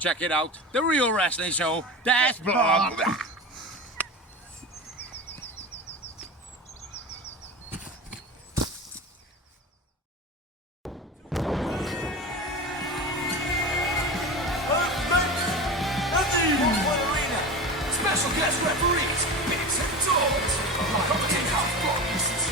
Check it out. The Real Wrestling Show. That's blog. Special guest referees, bigs and toes. Commenting half block pieces.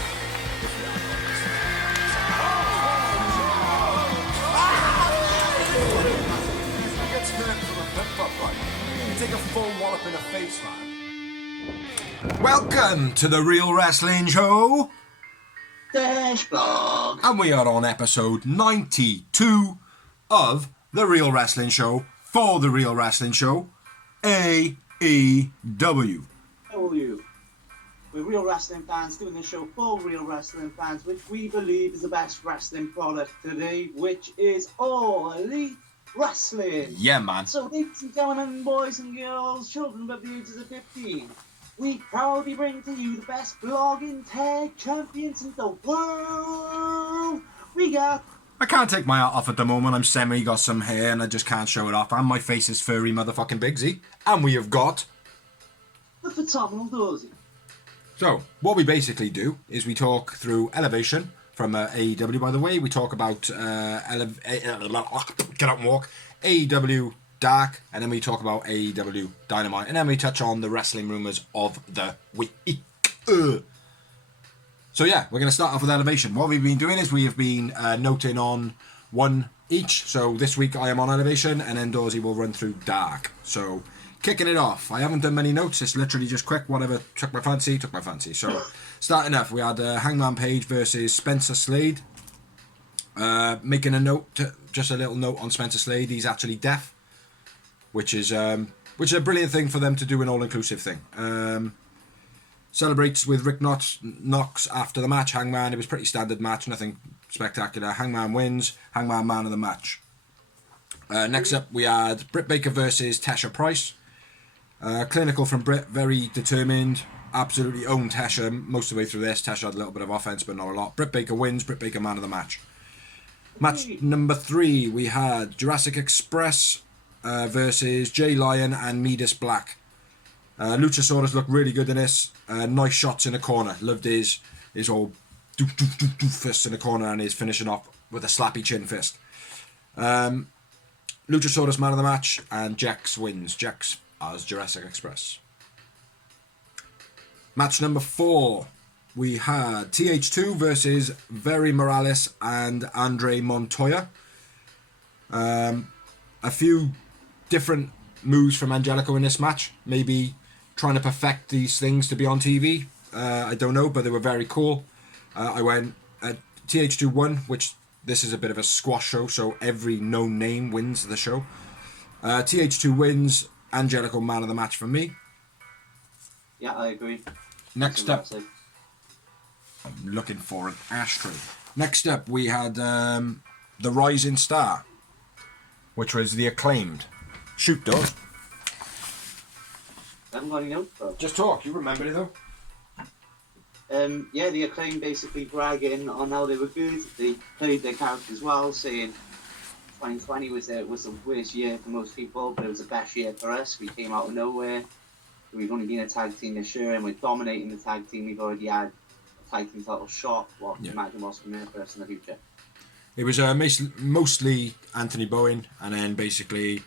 He gets hurt from a pep fight. You take a full wallop in the face, man. Welcome to the Real Wrestling Show. Dashboard. And we are on episode 92 of the Real Wrestling Show for the Real Wrestling Show, AEW. How are you? We're real wrestling fans doing this show for real wrestling fans, which we believe is the best wrestling product today, which is all elite wrestling. Yeah, man. So, ladies and gentlemen, boys and girls, children of the ages of 15, we proudly bring to you the best blogging tag champions in the world. We got... I can't take my hat off at the moment. I'm semi, got some hair, and I just can't show it off. And my face is furry motherfucking Bigsy. And we have got... the phenomenal Dorsey. So, what we basically do is we talk through Elevation from AEW, by the way. We talk about get up and walk, AEW Dark, and then we talk about AEW Dynamite, and then we touch on the wrestling rumours of the week. So yeah, we're going to start off with Elevation. What we've been doing is we have been noting on one each. So this week I am on Elevation, and then Dorsey will run through Dark. So kicking it off, I haven't done many notes. It's literally just quick, whatever took my fancy. So starting off, we had Hangman Page versus Spencer Slade. Making a note, just a little note on Spencer Slade. He's actually deaf, which is a brilliant thing for them to do, an all-inclusive thing. Celebrates with Rick Knox after the match. Hangman, it was a pretty standard match, nothing spectacular. Hangman wins. Hangman man of the match. Next up, we had Britt Baker versus Tasha Price. Clinical from Britt, very determined, absolutely owned Tasha most of the way through this. Tasha had a little bit of offense, but not a lot. Britt Baker wins. Britt Baker man of the match. Match number 3, we had Jurassic Express versus Jay Lyon and Midas Black. Luchasaurus looked really good in this. Nice shots in the corner. Loved his old fist in the corner and his finishing off with a slappy chin fist. Luchasaurus man of the match, and Jax wins. Jax as Jurassic Express. Match number 4, we had TH2 versus Very Morales and Andre Montoya. A few different moves from Angelico in this match. Maybe trying to perfect these things to be on TV. I don't know, but they were very cool. I went TH2 won, which this is a bit of a squash show, so every known name wins the show. TH2 wins. Angelico man of the match for me. Yeah, I agree. Next up, I'm looking for an ashtray. Next up, we had the Rising Star, which was the Acclaimed. Shoot, dog. I haven't got any notes, bro. Just talk. You remember it though. Yeah, the Acclaim basically bragging on how they were good. They played their characters well, saying 2020 was the worst year for most people, but it was the best year for us. We came out of nowhere. We've only been a tag team this year, and we're dominating the tag team. We've already had a tag team title shot. What imagine what's coming for us in the future. It was mostly Anthony Bowen, and then basically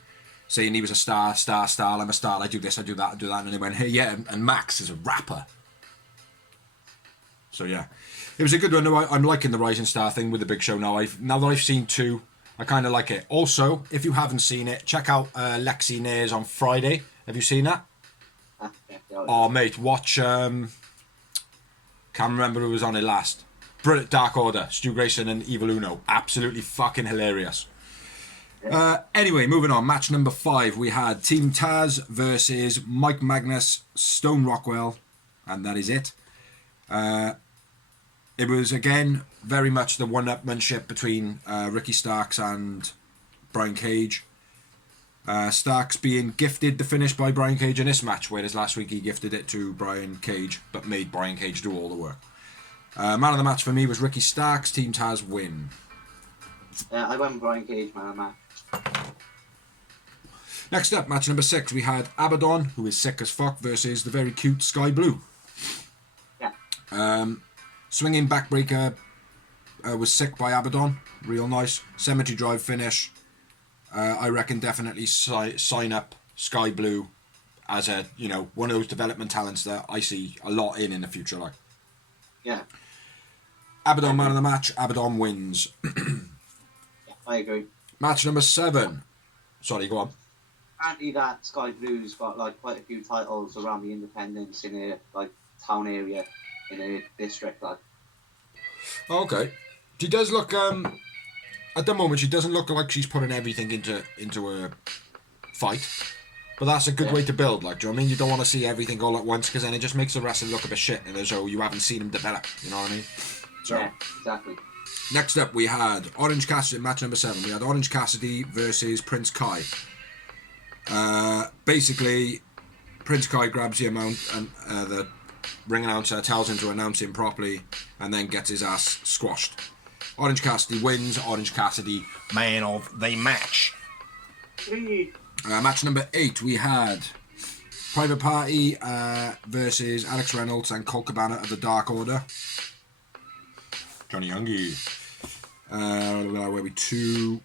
saying he was a star. I'm a star. I do this, I do that, and they went, hey, yeah, and Max is a rapper. So yeah, it was a good one. I'm liking the Rising Star thing with the Big Show now. Now that I've seen 2, I kind of like it. Also, if you haven't seen it, check out Lexi Nair's on Friday. Have you seen that? Oh, mate, watch. Can't remember who was on it last. Dark Order, Stu Grayson and Evil Uno. Absolutely fucking hilarious. Anyway, moving on. Match number 5, we had Team Taz versus Mike Magnus, Stone Rockwell, and that is it. It was, again, very much the one-upmanship between Ricky Starks and Brian Cage. Starks being gifted the finish by Brian Cage in this match, whereas last week he gifted it to Brian Cage, but made Brian Cage do all the work. Man of the match for me was Ricky Starks. Team Taz win. I went Brian Cage, man of the match. Next up, match number 6, we had Abaddon, who is sick as fuck, versus the very cute Sky Blue. Yeah. Swinging backbreaker was sick by Abaddon, real nice. Cemetery Drive finish. I reckon definitely sign up Sky Blue as a, you know, one of those development talents that I see a lot in the future. Like, Yeah. Abaddon man of the match. Abaddon wins. Yeah, I agree. Match number 7. Sorry, go on. Apparently that Sky Blue's got like quite a few titles around the independents in a like town area in a district like. Okay. She does look at the moment she doesn't look like she's putting everything into a fight. But that's a good way to build, like, do you know what I mean? You don't want to see everything all at once, because then it just makes the wrestler look a bit shit and as though you haven't seen him develop, you know what I mean? So, yeah, exactly. next up we had Orange Cassidy, match number 7. We had Orange Cassidy versus Prince Kai. Basically, Prince Kai grabs the amount and the ring announcer tells him to announce him properly and then gets his ass squashed. Orange Cassidy wins. Orange Cassidy, man of the match. Match number 8, we had Private Party versus Alex Reynolds and Colt Cabana of the Dark Order. Johnny Youngie. Where we 2.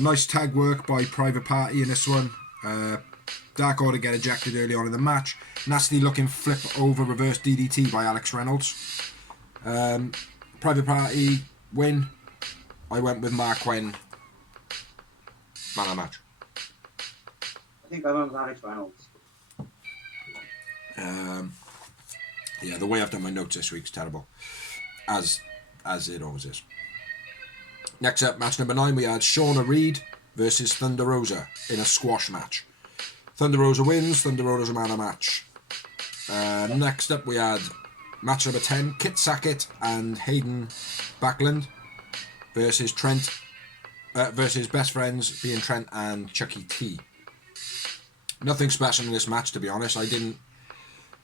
Nice tag work by Private Party in this one. Dark Order get ejected early on in the match. Nasty looking flip over reverse DDT by Alex Reynolds. Private Party win. I went with Mark Quinn. Man of the match. I think I went with Alex Reynolds. Yeah, the way I've done my notes this week's terrible. As it always is. Next up, match number 9, we had Shauna Reed versus Thunder Rosa in a squash match. Thunder Rosa wins. Thunder Rosa's a man of the match. Next up, we had match number 10, Kit Sackett and Hayden Backlund versus Trent. Versus best friends being Trent and Chucky T. Nothing special in this match, to be honest.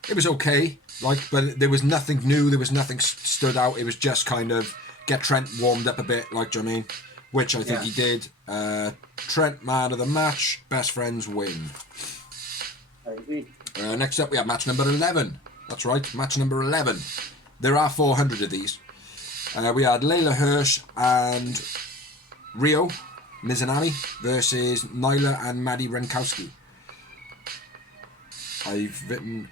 It was okay, like, but there was nothing new. There was nothing stood out. It was just kind of get Trent warmed up a bit, like, do you know what I mean? Which I think he did. Trent man of the match. Best friends win. I agree. Next up, we have match number 11. That's right, match number 11. There are 400 of these. We had Layla Hirsch and Rio Mizunami versus Nyla and Maddie Renkowski. I've written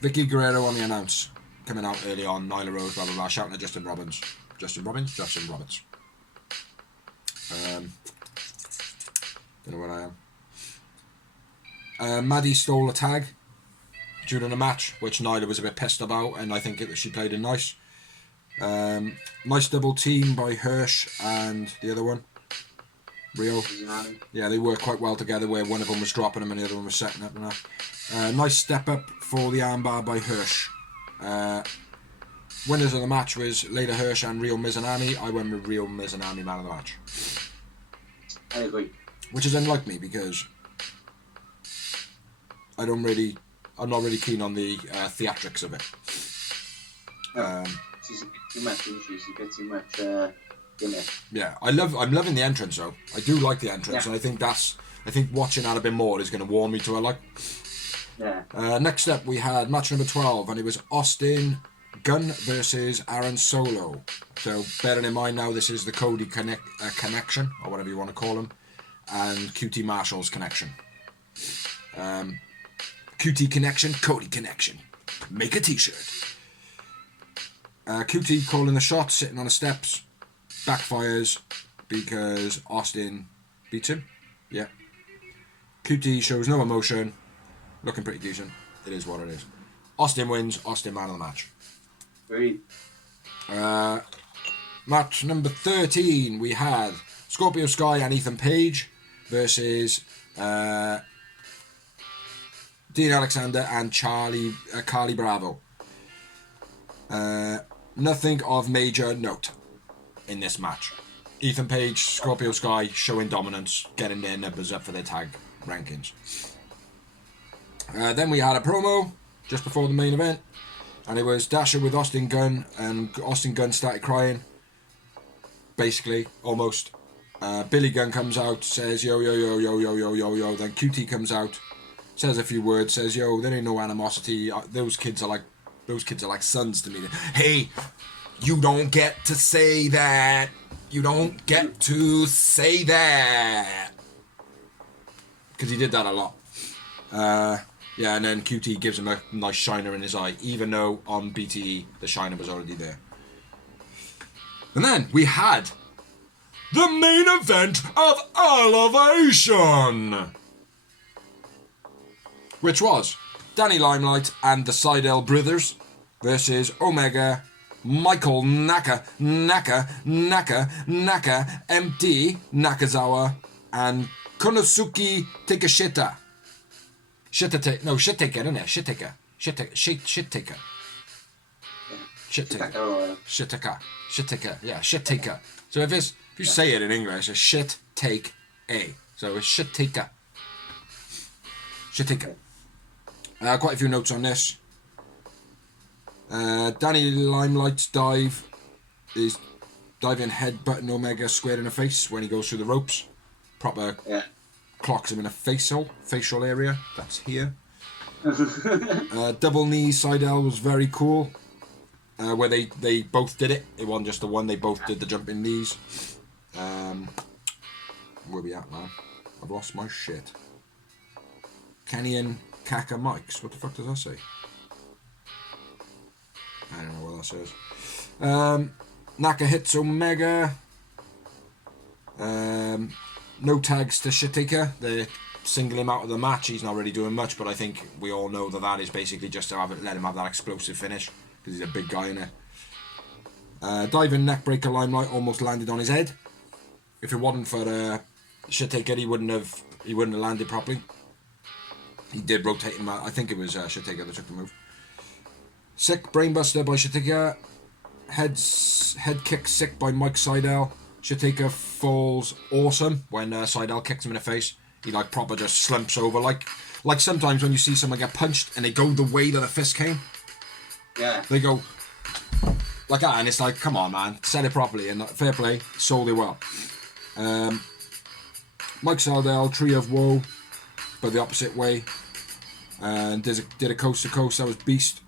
Vicky Guerrero on the announce coming out early on. Nyla Rose, blah blah blah, shouting at Justin Roberts. Don't know where I am. Maddie stole a tag during the match, which Nyla was a bit pissed about, and I think she played it nice. Nice double team by Hirsch and the other one, Rio. Yeah, they worked quite well together, where one of them was dropping them and the other one was setting up. And nice step up for the armbar by Hirsch. Winners of the match was Layla Hirsch and Rio Mizunami. I went with Rio Mizunami man of the match. I agree. Which is unlike me, because I'm not really keen on the theatrics of it. She's a bit too much, isn't she? She's a bit too much gimmick. Yeah, I'm loving the entrance though. I do like the entrance, and I think watching that a bit more is going to warm me to her. Like. Yeah. Next up, we had match number 12, and it was Austin Gunn versus Aaron Solo. So, bearing in mind now, this is the Cody connection, or whatever you want to call him, and QT Marshall's connection. QT connection, Cody connection. Make a t-shirt. QT calling the shot, sitting on the steps, backfires because Austin beats him. Yeah. QT shows no emotion. Looking pretty decent. It is what it is. Austin wins. Austin man of the match. Great. Match number 13. We had Scorpio Sky and Ethan Page versus Dean Alexander and Carly Bravo. Nothing of major note in this match. Ethan Page, Scorpio Sky showing dominance, getting their numbers up for their tag rankings. Then we had a promo just before the main event, and it was Dasher with Austin Gunn, and Austin Gunn started crying, basically, almost. Billy Gunn comes out, says yo yo yo yo yo yo yo yo. Then QT comes out, says a few words, says yo, there ain't no animosity. Those kids are like sons to me. Hey, you don't get to say that. You don't get to say that. Because he did that a lot. Yeah, and then QT gives him a nice shiner in his eye, even though on BTE the shiner was already there. And then we had the main event of Elevation, which was Danny Limelight and the Seidel brothers versus Omega, Michael Naka, MD, Nakazawa, and Konosuke Takeshita. Shit taker, isn't it? Shit taker. Shit taker. Yeah, shit taker. So if you say it in English, it's shit take a. So it's shit taker. Shit taker. Quite a few notes on this. Danny Limelight's dive is diving headbutting Omega square in the face when he goes through the ropes. Proper clocks him in a facial area. That's here. Double knee Seidel was very cool. Where they both did it. It wasn't just the one, they both did the jumping knees. Where we at, man? I've lost my shit. Kenny and Kaka mics. What the fuck does that say? I don't know what that says. Naka hits Omega. No tags to Shitika. They single him out of the match. He's not really doing much, but I think we all know that is basically just to let him have that explosive finish, because he's a big guy in it. Diving neckbreaker Limelight almost landed on his head. If it wasn't for Shitika, he wouldn't have landed properly. He did rotate him out. I think it was Shitika that took the move. Sick brainbuster by Shitika. Head kick sick by Mike Seidel. Shitika falls awesome when Seidel kicks him in the face. He like proper just slumps over, like sometimes when you see someone get punched and they go the way that a fist came. Yeah. They go like that, and it's like, come on, man, said it properly, and fair play, sold it well. Mike Seidel, Tree of Woe, but the opposite way, and did a coast to coast. That was Beast.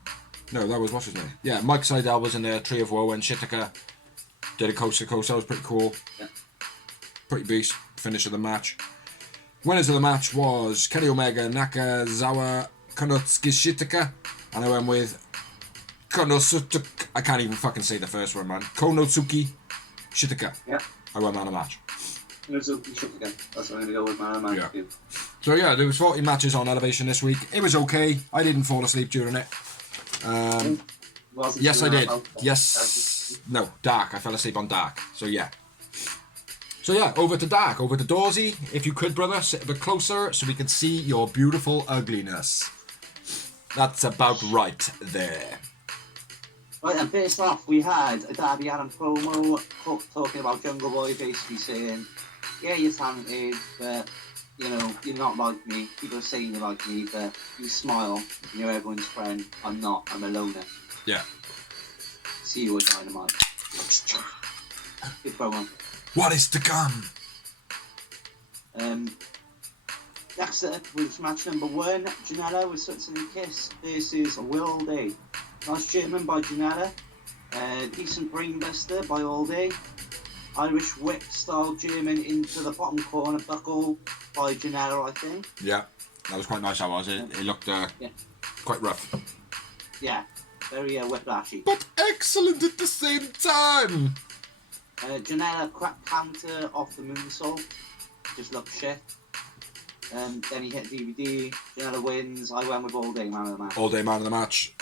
No, that was what's his name? Yeah, Mike Seidel was in the Tree of Woe, and Shitika did a coast to coast. That was pretty cool. Yeah. Pretty beast finish of the match. Winners of the match was Kenny Omega, Nakazawa, Konosuke Shitika, and I went with Konosuke. I can't even fucking say the first one, man. Konosuke Shitika. Yeah. I won man of the match. Konosuke Shitika. That's what I'm gonna go with, man of the match. Yeah. So yeah, there was 40 matches on Elevation this week. It was okay. I didn't fall asleep during it. Yes, I did. Yes. No, Dark. I fell asleep on Dark. So yeah. Over to Dark. Over to Dorsey. If you could, brother, sit a bit closer so we can see your beautiful ugliness. That's about right there. Right, and first off, we had a Darby Allin promo talking about Jungle Boy, basically saying, yeah, you're talented, but, you know, you're not like me. People are saying you're like me, but you smile, you're everyone's friend. I'm not. I'm a loner. Yeah. See you at Dynamite. Good promo. What is to come? Next up was match number 1, Janela with Sutton Kiss versus Will Day. Nice German by Janela. Decent brainbuster by All Day. Irish whip style German into the bottom corner buckle by Janela, I think. Yeah, that was quite nice, that was. It looked quite rough. Yeah, very whiplashy. But excellent at the same time! Janela crack counter off the moonsault. Just looked shit. Then he hit DVD. Janela wins. I went with All Day man of the match. All Day man of the match.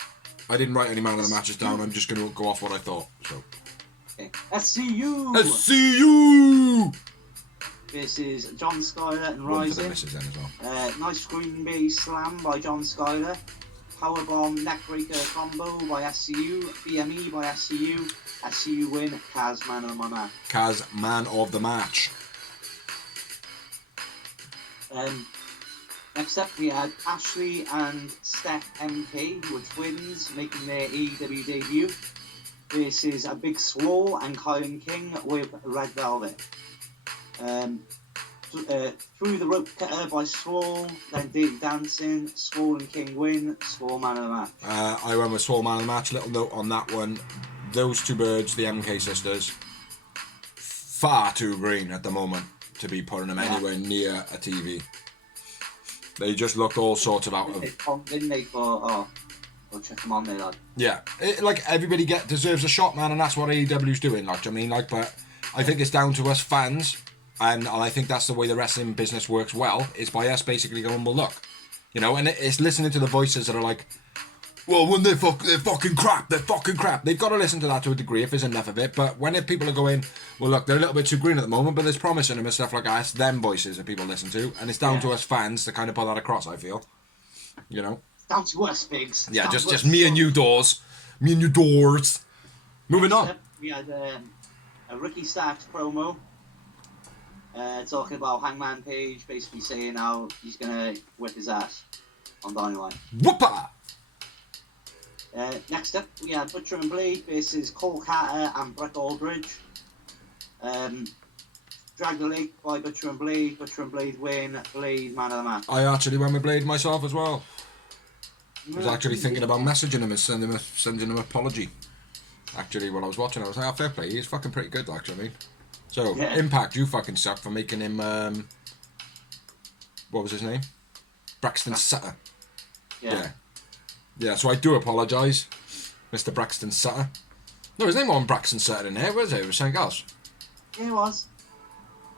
I didn't write any man of the matches down. I'm just going to go off what I thought. So. Okay. SCU! SCU! This is John Skyler and One for the Rising. misses then as well. Nice screen base slam by John Skyler. Powerbomb neckbreaker combo by SCU. BME by SCU. SCU win. Kaz man of my match. Kaz man of the match. Next up we had Ashley and Steph MK, who were twins, making their AEW debut. This is a Big Swole and Kylan King with Red Velvet. Through the rope cutter by Swole, then David Dancing, Swole and King win, Swole man of the match. I went with Swole man of the match. Little note on that one. Those two birds, the MK sisters, far too green at the moment to be putting them anywhere near a TV. They just looked all sorts of out of... Didn't they for, we'll check them on there, lad. Yeah, like everybody deserves a shot, man, and that's what AEW's doing, like, do you know what I mean? Like, but I think it's down to us fans, and I think that's the way the wrestling business works well, is by us basically going, well, look, you know, and it's listening to the voices that are like, well, when they're fucking crap, They've got to listen to that to a degree if there's enough of it, but when people are going, well, look, they're a little bit too green at the moment, but there's promise in them and stuff like that, it's them voices that people listen to, and it's down to us fans to kind of put that across, I feel, you know? Down to us, Biggs. Yeah, just me and you, Doors. Me and you, Doors. Moving on. We had a Ricky Starks promo talking about Hangman Page, basically saying how he's going to whip his ass on Dynamite. Whoopa! Next up, we had Butcher and Blade versus Cole Carter and Brett Aldridge. Drag the leg by Butcher and Blade. Butcher and Blade win. Blade man of the match. I actually went with Blade myself as well. I was actually thinking about messaging him and sending him an apology. Actually, while I was watching, I was like, oh, fair play, he's fucking pretty good, actually. I mean. So, Impact, you fucking suck for making him, what was his name? Braxton Sutter. Yeah, so I do apologise, Mr. Braxton Sutter. No, his name wasn't Braxton Sutter in there, was it? It was something else. Yeah, it was.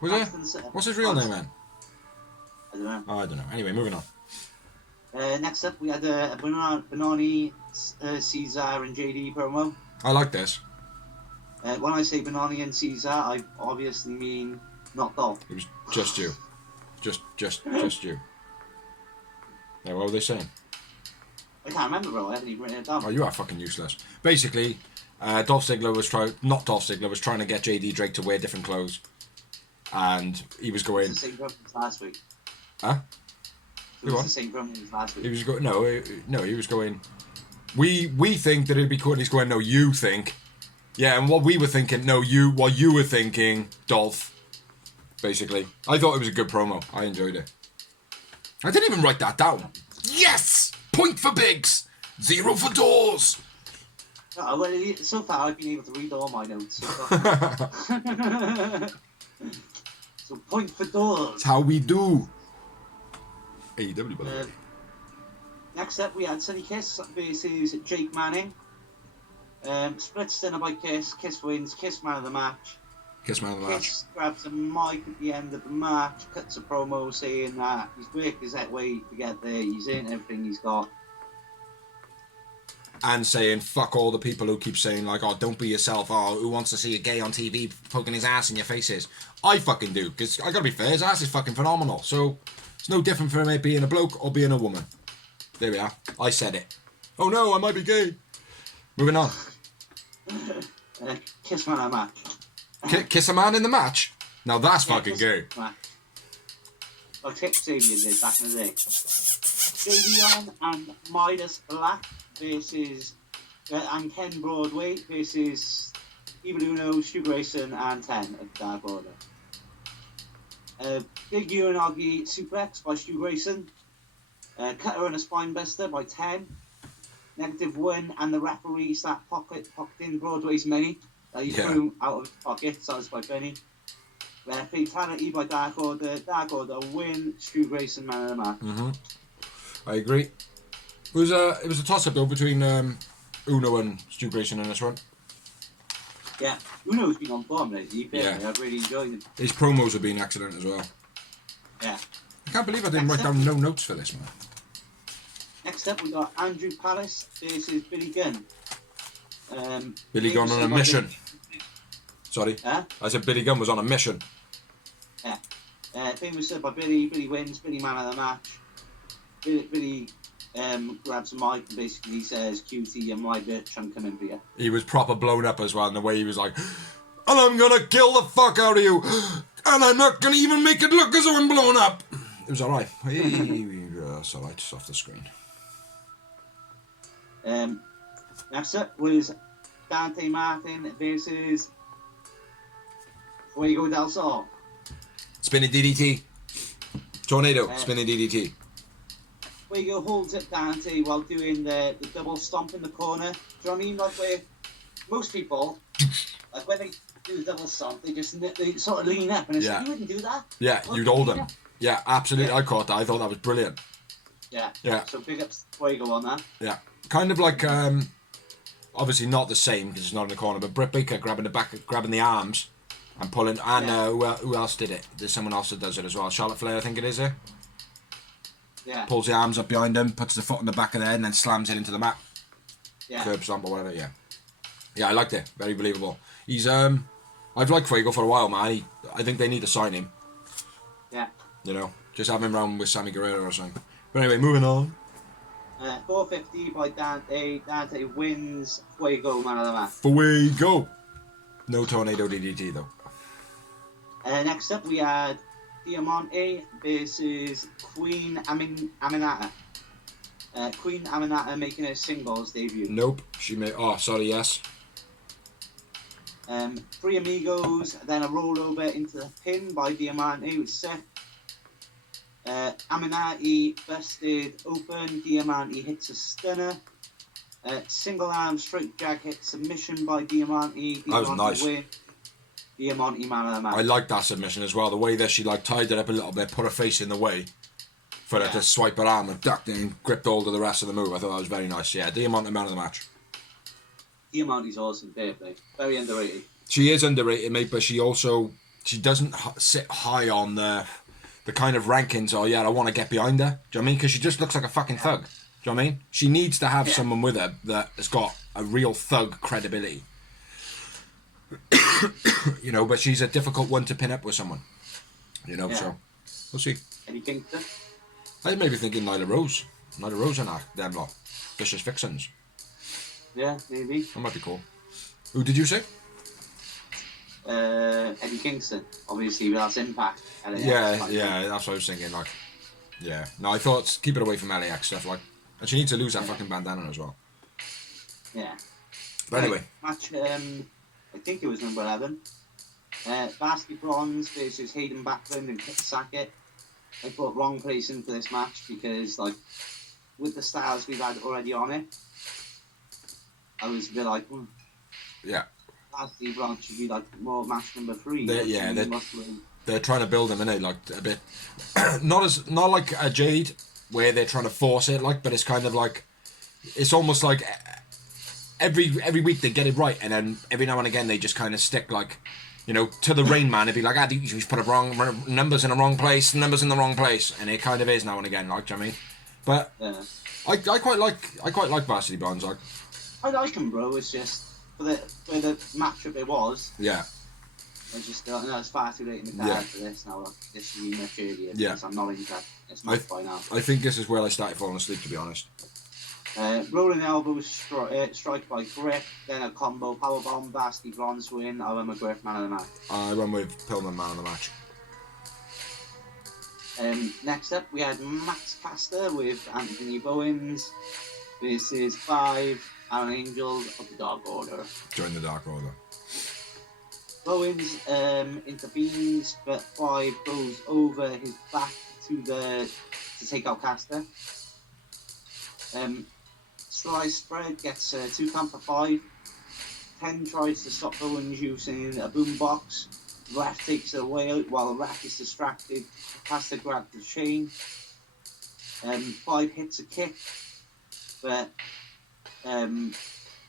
Was it? What's his real name, then? I don't know. Oh, I don't know. Anyway, moving on. Next up, we had a Benoni, Caesar, and JD promo. I like this. When I say Benoni and Caesar, I obviously mean not Dolph. It was just you. Just you. Yeah, what were they saying? I can't remember, bro. I haven't even written it down. Oh, you are fucking useless. Basically, Dolph Ziggler was trying to get JD Drake to wear different clothes. And he was going... It's the same promo as last week. Huh? It was the same promo as last week. He was going... No, he was going... We think that it'd be cool, and he's going, no, you think. Yeah, and what we were thinking, what you were thinking, Dolph. Basically. I thought it was a good promo. I enjoyed it. I didn't even write that down. Yes! Point for Biggs! 0 for Doors! Oh, well, so far I've been able to read all my notes. So point for Doors. That's how we do. AEW, by the way. Next up, we had Sonny Kiss versus Jake Manning. Split stunner by Kiss. Kiss wins. Kiss man of the match. Kiss man of the match. Kiss grabs a mic at the end of the match, cuts a promo saying that he's worked his way to get there. He's in everything he's got. And saying, fuck all the people who keep saying, like, oh, don't be yourself. Oh, who wants to see a gay on TV poking his ass in your faces? I fucking do, because I gotta be fair, his ass is fucking phenomenal. So, it's no different for him being a bloke or being a woman. There we are. I said it. Oh no, I might be gay. Moving on. Kiss man of the match. Kiss a man in the match? Now that's fucking gay. Like Tip Sabian did back in the day. Davion and Midas Black versus and Ken Broadway versus Evil Uno, Stu Grayson, and 10 of Dark Order. Big Uranagi suplex by Stu Grayson. Cutter and a spine buster by 10. -1, and the referee sat pocketing Broadway's money. He threw out of his pocket, so it's by Benny. Fatality by Dark Order. Dark Order win. Stu Grayson man of the match. Mm-hmm. I agree. It was a toss-up though between Uno and Stu Grayson in this one. Yeah, Uno's been on form lately. I've really enjoyed it. His promos have been excellent as well. Yeah. I can't believe I didn't write down no notes for this, man. Next up, we got Andrew Palace versus Billy Gunn. Billy Gunn on a mission. Sorry. Huh? I said Billy Gunn was on a mission. Yeah. Famous by Billy. Billy wins. Billy man of the match. Billy grabs a mic and basically says, QT, I'm my bitch, I'm coming for you. He was proper blown up as well in the way he was like, and I'm gonna kill the fuck out of you, and I'm not gonna even make it look as though I'm blown up. It was alright. It's alright, just off the screen. Next up was Dante Martin versus Fuego del Sol. Spinning DDT. Tornado. Spinning DDT. Fuego holds it Dante while doing the double stomp in the corner. Do you know what I mean? Like where most people, like when they do the double stomp, they sort of lean up and it's like, you wouldn't do that. Yeah, you'd hold them. Yeah, absolutely. I caught that. I thought that was brilliant. Yeah. Yeah. So big ups Fuego on that. Yeah. Kind of like, obviously not the same because it's not in the corner, but Britt Baker grabbing the arms and pulling. And who else did it? There's someone else that does it as well. Charlotte Flair, I think it is here. Yeah. Pulls the arms up behind him, puts the foot on the back of their head, and then slams it into the mat. Yeah. Curb stomp or whatever. Yeah. Yeah, I liked it. Very believable. He's I've liked Fuego for a while, man. I think they need to sign him. Yeah. You know, just have him round with Sammy Guerrero or something. But anyway, moving on. 450 by Dante. Dante wins. Fuego, man of the match. Fuego. No Tornado DDT though. Next up, we had Diamante versus Queen Aminata. Queen Aminata making her singles debut. Nope. She made. Oh, sorry. Yes. 3 amigos, then a rollover into the pin by Diamante with Seth. Aminati busted open. Diamante hits a stunner. Single arm straight jack hit submission by Diamante. That was nice. Win. Diamante man of the match. I like that submission as well. The way that she like tied it up a little bit, put her face in the way for her to swipe her arm and ducked in and gripped hold of the rest of the move. I thought that was very nice. Yeah, Diamante man of the match. Diamante's awesome, fair play. Very underrated. She is underrated, mate, but she doesn't sit high on the kind of rankings. Oh yeah, I want to get behind her. Do you know what I mean? Because she just looks like a fucking thug. Do you know what I mean? She needs to have someone with her that has got a real thug credibility. You know, but she's a difficult one to pin up with someone. You know, so we'll see. Any Kingston? I may be thinking Nyla Rose. Nyla Rose and them lot. Vicious Vixens. Yeah, maybe. That might be cool. Who did you say? Eddie Kingston. Obviously, that's Impact. Yeah, that's what I was thinking. Like, yeah. No, I thought keep it away from LAX stuff. Like, and she needs to lose that fucking bandana as well. Yeah. But anyway, match. I think it was number 11. Varsity Bronze versus Hayden Backlund and Kit Sackett. I put wrong placing for this match because, like, with the stars we've had already on it, I was a bit like, yeah. Varsity Bronze should be like more match number 3. They're trying to build them, innit? Like a bit, not like a Jade where they're trying to force it, like, but it's kind of like, it's almost like every week they get it right, and then every now and again they just kind of stick like, you know, to the Rain Man. It'd be like, he's put numbers in the wrong place, and it kind of is now and again, like, do you know what I mean? But I quite like Varsity Bronze, like. I like him, bro. It's just for the matchup it was. Yeah. I just thought, no, it's far too late in the card for this now. This should be much earlier. Yeah. Because I'm not into that. It's not by now. I think this is where I started falling asleep, to be honest. Rolling elbows, strike by Grip, then a combo powerbomb, Varsity Bronze win. I went with Grip man of the match. I went with Pillman man of the match. Next up, we had Max Caster with Anthony Bowens versus 5 Aaron Angels of the Dark Order. Join the Dark Order. Bowens intervenes, but 5 goes over his back to take out Caster. Sly Spread gets 2 count for 5. 10 tries to stop Bowens using a boombox. Ref takes it away while Ref is distracted. Caster grabs the chain. 5 hits a kick, but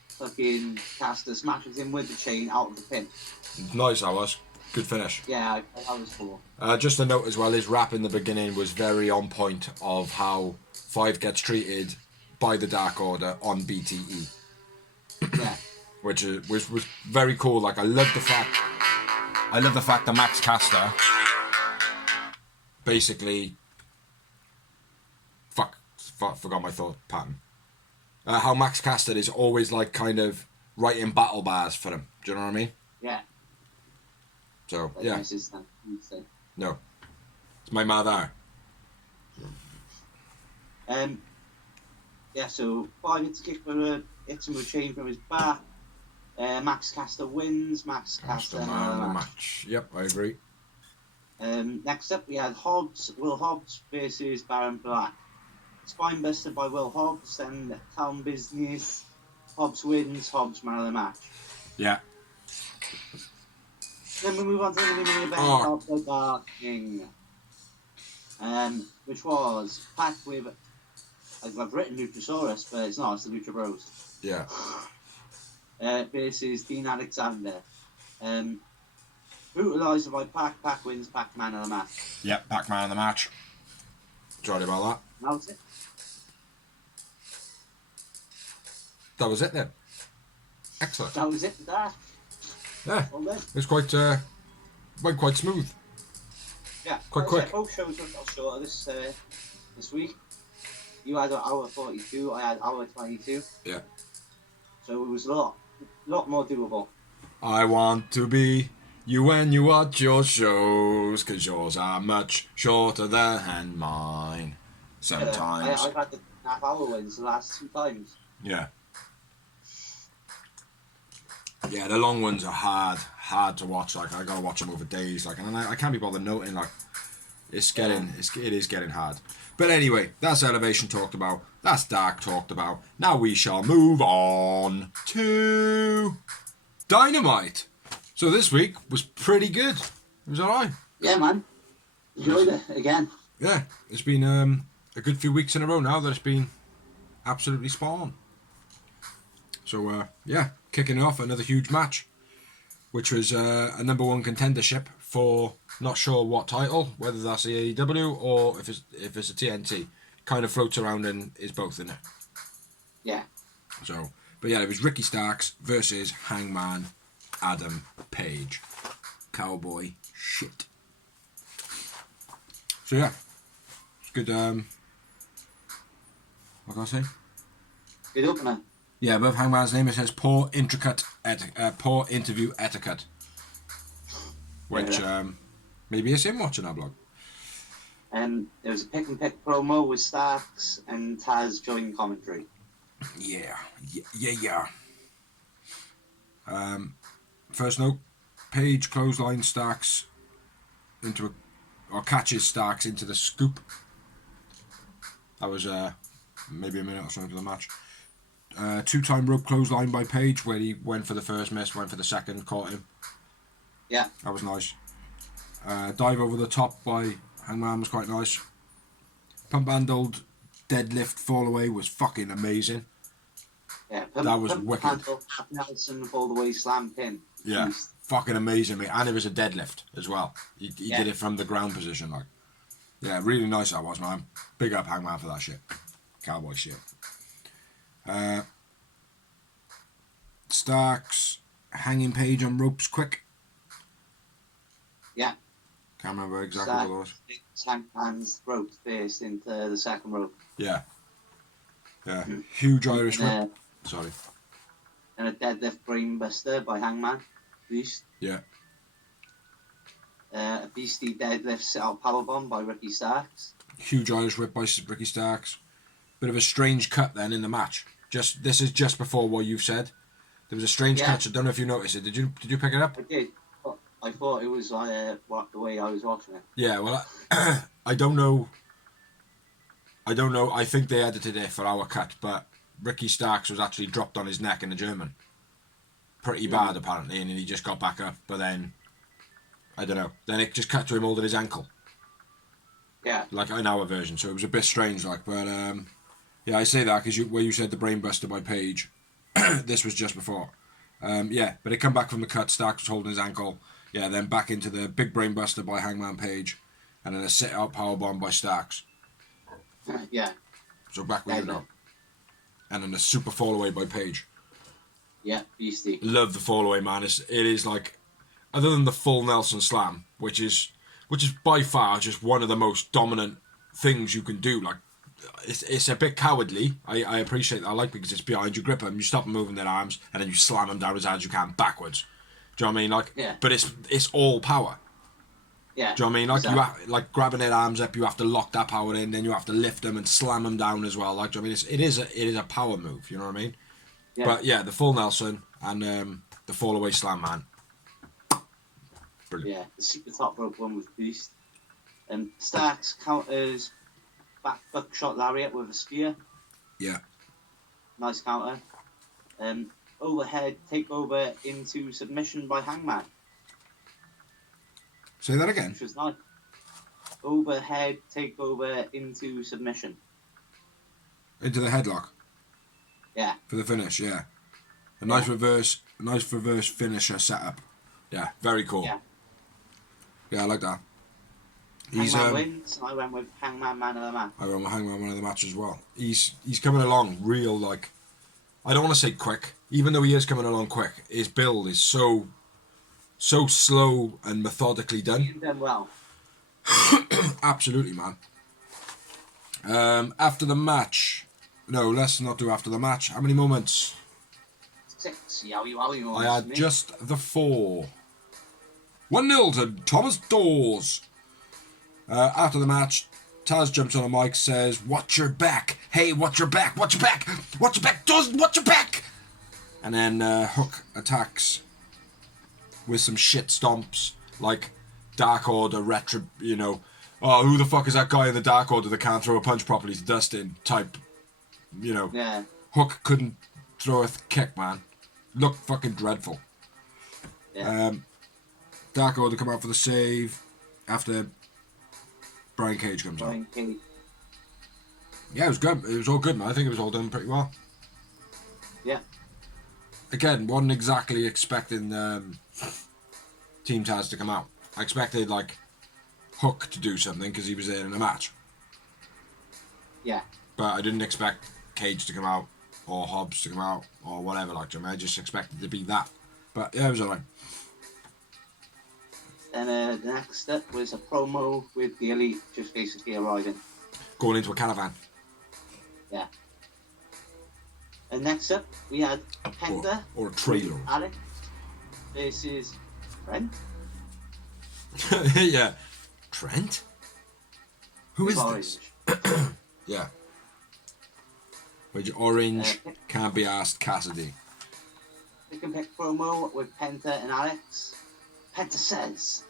fucking Caster smashes him with the chain out of the pin. Nice, that was. Good finish. Yeah, that was cool. Just a note as well, his rap in the beginning was very on point of how 5 gets treated by the Dark Order on BTE. Yeah. Which was very cool. Like, I love the fact that Max Caster basically forgot my thought pattern. How Max Caster is always like kind of writing battle bars for him. Do you know what I mean? Yeah. So like yeah. No, it's my mother. Yeah. So 5 hits a kick for hits him with a chain from his back. Max Caster wins. Max Caster man of the match. Yep, I agree. Next up, we had Will Hobbs versus Baron Black. Spinebuster by Will Hobbs and Town Business. Hobbs wins. Hobbs man of the match. Yeah. Then we move on to the main event of the Dark King, which was packed with, I've written Luchasaurus, but it's not, it's the Lucha Bros. Yeah. Versus Dean Alexander. Brutalizer by Pac. Pac wins. Pac man of the match. Yep, Pac man of the match. Sorry about that. That was it. That was it then. Excellent. That was it for that. Yeah. All done. It was went quite smooth. Yeah. Quite quick. Both shows were a little shorter this week. You had an hour 42. I had hour 22. Yeah. So it was a lot more doable. I want to be you when you watch your shows, 'cause yours are much shorter than mine. Sometimes. I've had the half-hour wins the last 2 times. Yeah. Yeah, the long ones are hard to watch. Like, I gotta watch them over days. Like, and I can't be bothered noting. Like, it is getting hard. But anyway, that's Elevation talked about. That's Dark talked about. Now we shall move on to Dynamite. So this week was pretty good. It was alright. Yeah, man. Enjoyed it again. Yeah, it's been a good few weeks in a row now that it's been absolutely spot on. So, yeah, kicking off another huge match, which was a #1 contendership for not sure what title, whether that's the AEW or if it's a TNT. Kind of floats around and is both in it. Yeah. So, but yeah, it was Ricky Starks versus Hangman Adam Page. Cowboy shit. So yeah, it's good. What can I say? Good opener. Yeah, above Hangman's name it says poor poor interview etiquette, which maybe it's him watching our blog. There was a pick and pick promo with Starks and Taz joining commentary. Yeah. First note: Page clothesline Starks catches Starks into the scoop. That was maybe a minute or something for the match. 2-time rope clothesline by Page, where he went for the first, missed, went for the second, caught him. Yeah. That was nice. Dive over the top by Hangman was quite nice. Pump handled deadlift fall away was fucking amazing. Yeah, that was wicked. Nelson all the way slam pin. Yeah, fucking amazing, mate. And it was a deadlift as well. He did it from the ground position, like. Yeah, really nice that was, man. Big up Hangman for that shit. Cowboy shit. Starks hanging Page on ropes quick. Yeah. Can't remember exactly what it was. Hangman's rope first into the second rope. Yeah. Yeah. Huge Irish whip. Sorry. And a deadlift brainbuster by Hangman. Beast. Yeah. A beastie deadlift sit-out powerbomb by Ricky Starks. Huge Irish whip by Ricky Starks. Bit of a strange cut then in the match. This is just before what you've said. There was a strange cut. I don't know if you noticed it. Did you pick it up? I did. I thought it was the way I was watching it. Yeah, well, I don't know. I think they edited it for our cut, but Ricky Starks was actually dropped on his neck in the German. Pretty bad, apparently, and then he just got back up, but then, I don't know. Then it just cut to him holding his ankle. Yeah. Like in our version, so it was a bit strange, like, but, yeah, I say that because where you said the brainbuster by Page, this was just before. Yeah, but it come back from the cut, Starks was holding his ankle. Yeah, then back into the big brainbuster by Hangman Page, and then a sit-out powerbomb by Starks. Yeah. So back where you go. And then a super fall-away by Page. Yeah, beastie. Love the fall-away, man. It is like, other than the full Nelson Slam, which is by far just one of the most dominant things you can do. Like, it's a bit cowardly. I appreciate that. I like because it's behind you, grip them, you stop them moving their arms, and then you slam them down as hard as you can backwards. Do you know what I mean? Like, yeah. But it's all power. Yeah. Do you know what I mean? Like exactly. like grabbing their arms up, you have to lock that power in, then you have to lift them and slam them down as well. Like, do you know what I mean? It is a power move. You know what I mean? Yeah. But yeah, the full Nelson and the fall away slam, man. Brilliant. Yeah, the top rope one was beast. Starks counters back buckshot lariat with a spear. Yeah. Nice counter. Overhead takeover into submission by Hangman, Say that again. which was nice. Overhead takeover into submission. Into the headlock Yeah. for the finish. Yeah. A nice reverse finisher setup. Yeah, very cool. Yeah, I like that. Hangman wins. I went with Hangman man of the match. I went with Hangman man of the match as well. He's coming along real, like, I don't want to say quick, even though he is coming along quick. His build is so slow and methodically done. He's done well. Absolutely, man. After the match, no, let's not do after the match. How many moments? 6. Yowie wowie moments. I had just the 4. 1-0 to Thomas Dawes. After the match, Taz jumps on a mic, says, "Watch your back. Hey, watch your back. Watch your back. Watch your back. Dawes, watch your back." And then Hook attacks with some shit stomps, like Dark Order, oh, who the fuck is that guy in the Dark Order that can't throw a punch properly to Dustin type, Yeah. Hook couldn't throw a kick, man. Looked fucking dreadful. Yeah. Dark Order come out for the save after Brian Cage comes out. Yeah, it was good. It was all good, man. I think it was all done pretty well. Yeah. Again, wasn't exactly expecting Team Taz to come out. I expected, like, Hook to do something because he was there in a match. Yeah. But I didn't expect Cage to come out or Hobbs to come out or whatever, like, I just expected it to be that. But yeah, it was alright. And the next step was a promo with the Elite just basically arriving. Going into a caravan. Yeah. And next up, we had Penta. Or a trailer. Alex versus Trent. Yeah. Trent? Who is Orange. this? Yeah. Which Orange can't be asked Cassidy. Pick and pick promo with Penta and Alex. Penta says,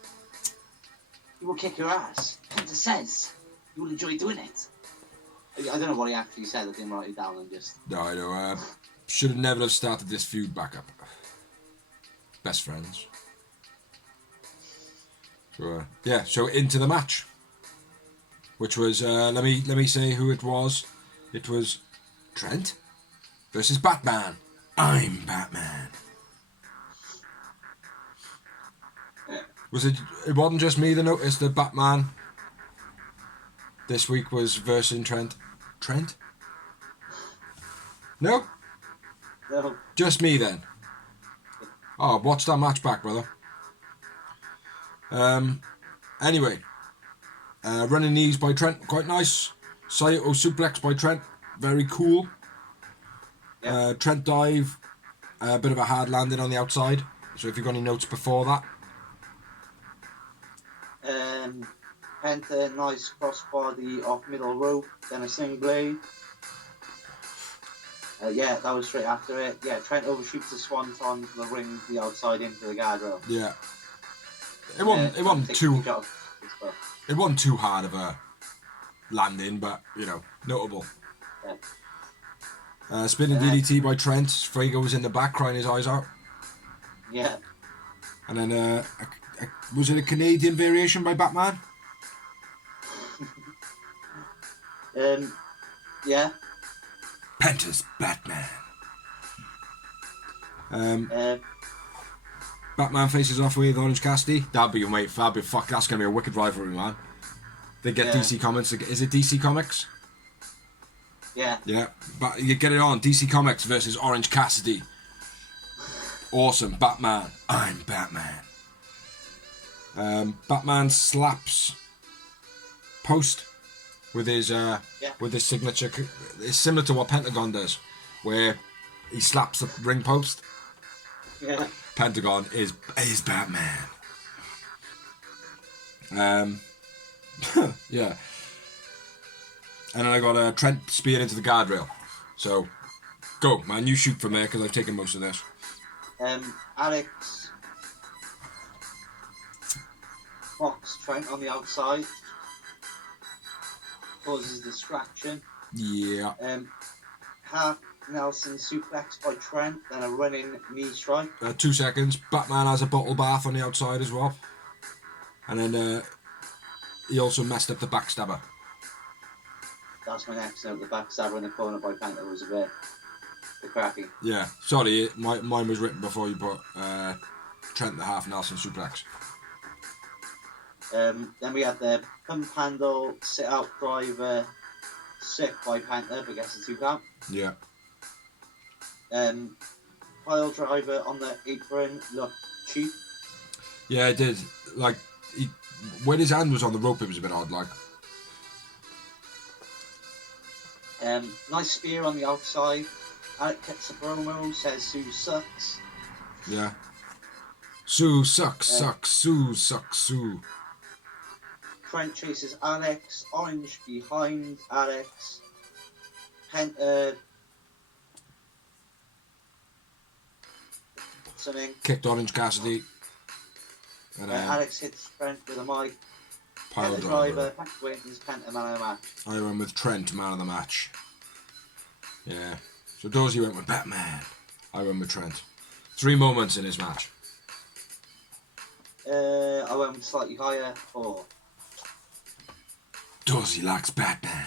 "You will kick your ass." Penta says, "You will enjoy doing it." I don't know what he actually said. I didn't write it down and just... No, I know. Should have never have started this feud back up. Best friends. So, yeah, so into the match. Which was, let me say who it was. It was Trent versus Batman. I'm Batman. It wasn't just me that noticed that Batman this week was versing Trent. Trent? No? No. Just me then. Oh, watch that match back, brother. Anyway. Running knees by Trent, quite nice. Saito suplex by Trent, very cool. Yeah. Trent dive, a bit of a hard landing on the outside. So if you've got any notes before that. Penta, nice crossbody off middle rope, then a sling blade. Yeah, that was straight after it. Yeah, Trent overshoots the swanton from the ring to the outside into the guardrail. Yeah. It wasn't too hard of a landing, but notable. Yeah. Spinning DDT by Trent. Frago was in the back crying his eyes out. Yeah. And then was it a Canadian variation by Batman? Yeah. Penta's Batman. Batman faces off with Orange Cassidy. That's gonna be a wicked rivalry, man. They get DC Comics. Is it DC Comics? Yeah. Yeah, but you get it on. DC Comics versus Orange Cassidy. Awesome. Batman. I'm Batman. Batman slaps post with his signature. It's similar to what Pentagon does, where he slaps the ring post. Yeah. Pentagon is Batman. Yeah. And then I got Trent speared into the guardrail. So, go, man. You shoot from there because I've taken most of this. Alex box Trent on the outside. Causes distraction. Yeah. Half Nelson suplex by Trent, then a running knee strike. 2 seconds. Batman has a bottle bath on the outside as well. And then he also messed up the backstabber. That's my next note. The backstabber in the corner by Panther was a bit cracking. Yeah. Sorry, mine was written before you put Trent the half Nelson suplex. Then we had the pump handle, sit out driver, sick by Panther, but gets a 2 count. Yeah. Pile driver on the apron looked cheap. Yeah, it did. Like, when his hand was on the rope, it was a bit odd, like. Nice spear on the outside. Alec gets a promo, says Sue sucks. Yeah. Sue sucks, Sue sucks, Sue. Trent chases Alex, Orange behind Alex. Something. Kicked Orange Cassidy. And Alex hits Trent with a mic. pile Penta driver. Penta wins, Penta man of the match. I went with Trent, man of the match. Yeah. So Dorsey went with Batman. I went with Trent. 3 moments in his match. I went with slightly higher, 4. Dorsey likes Batman.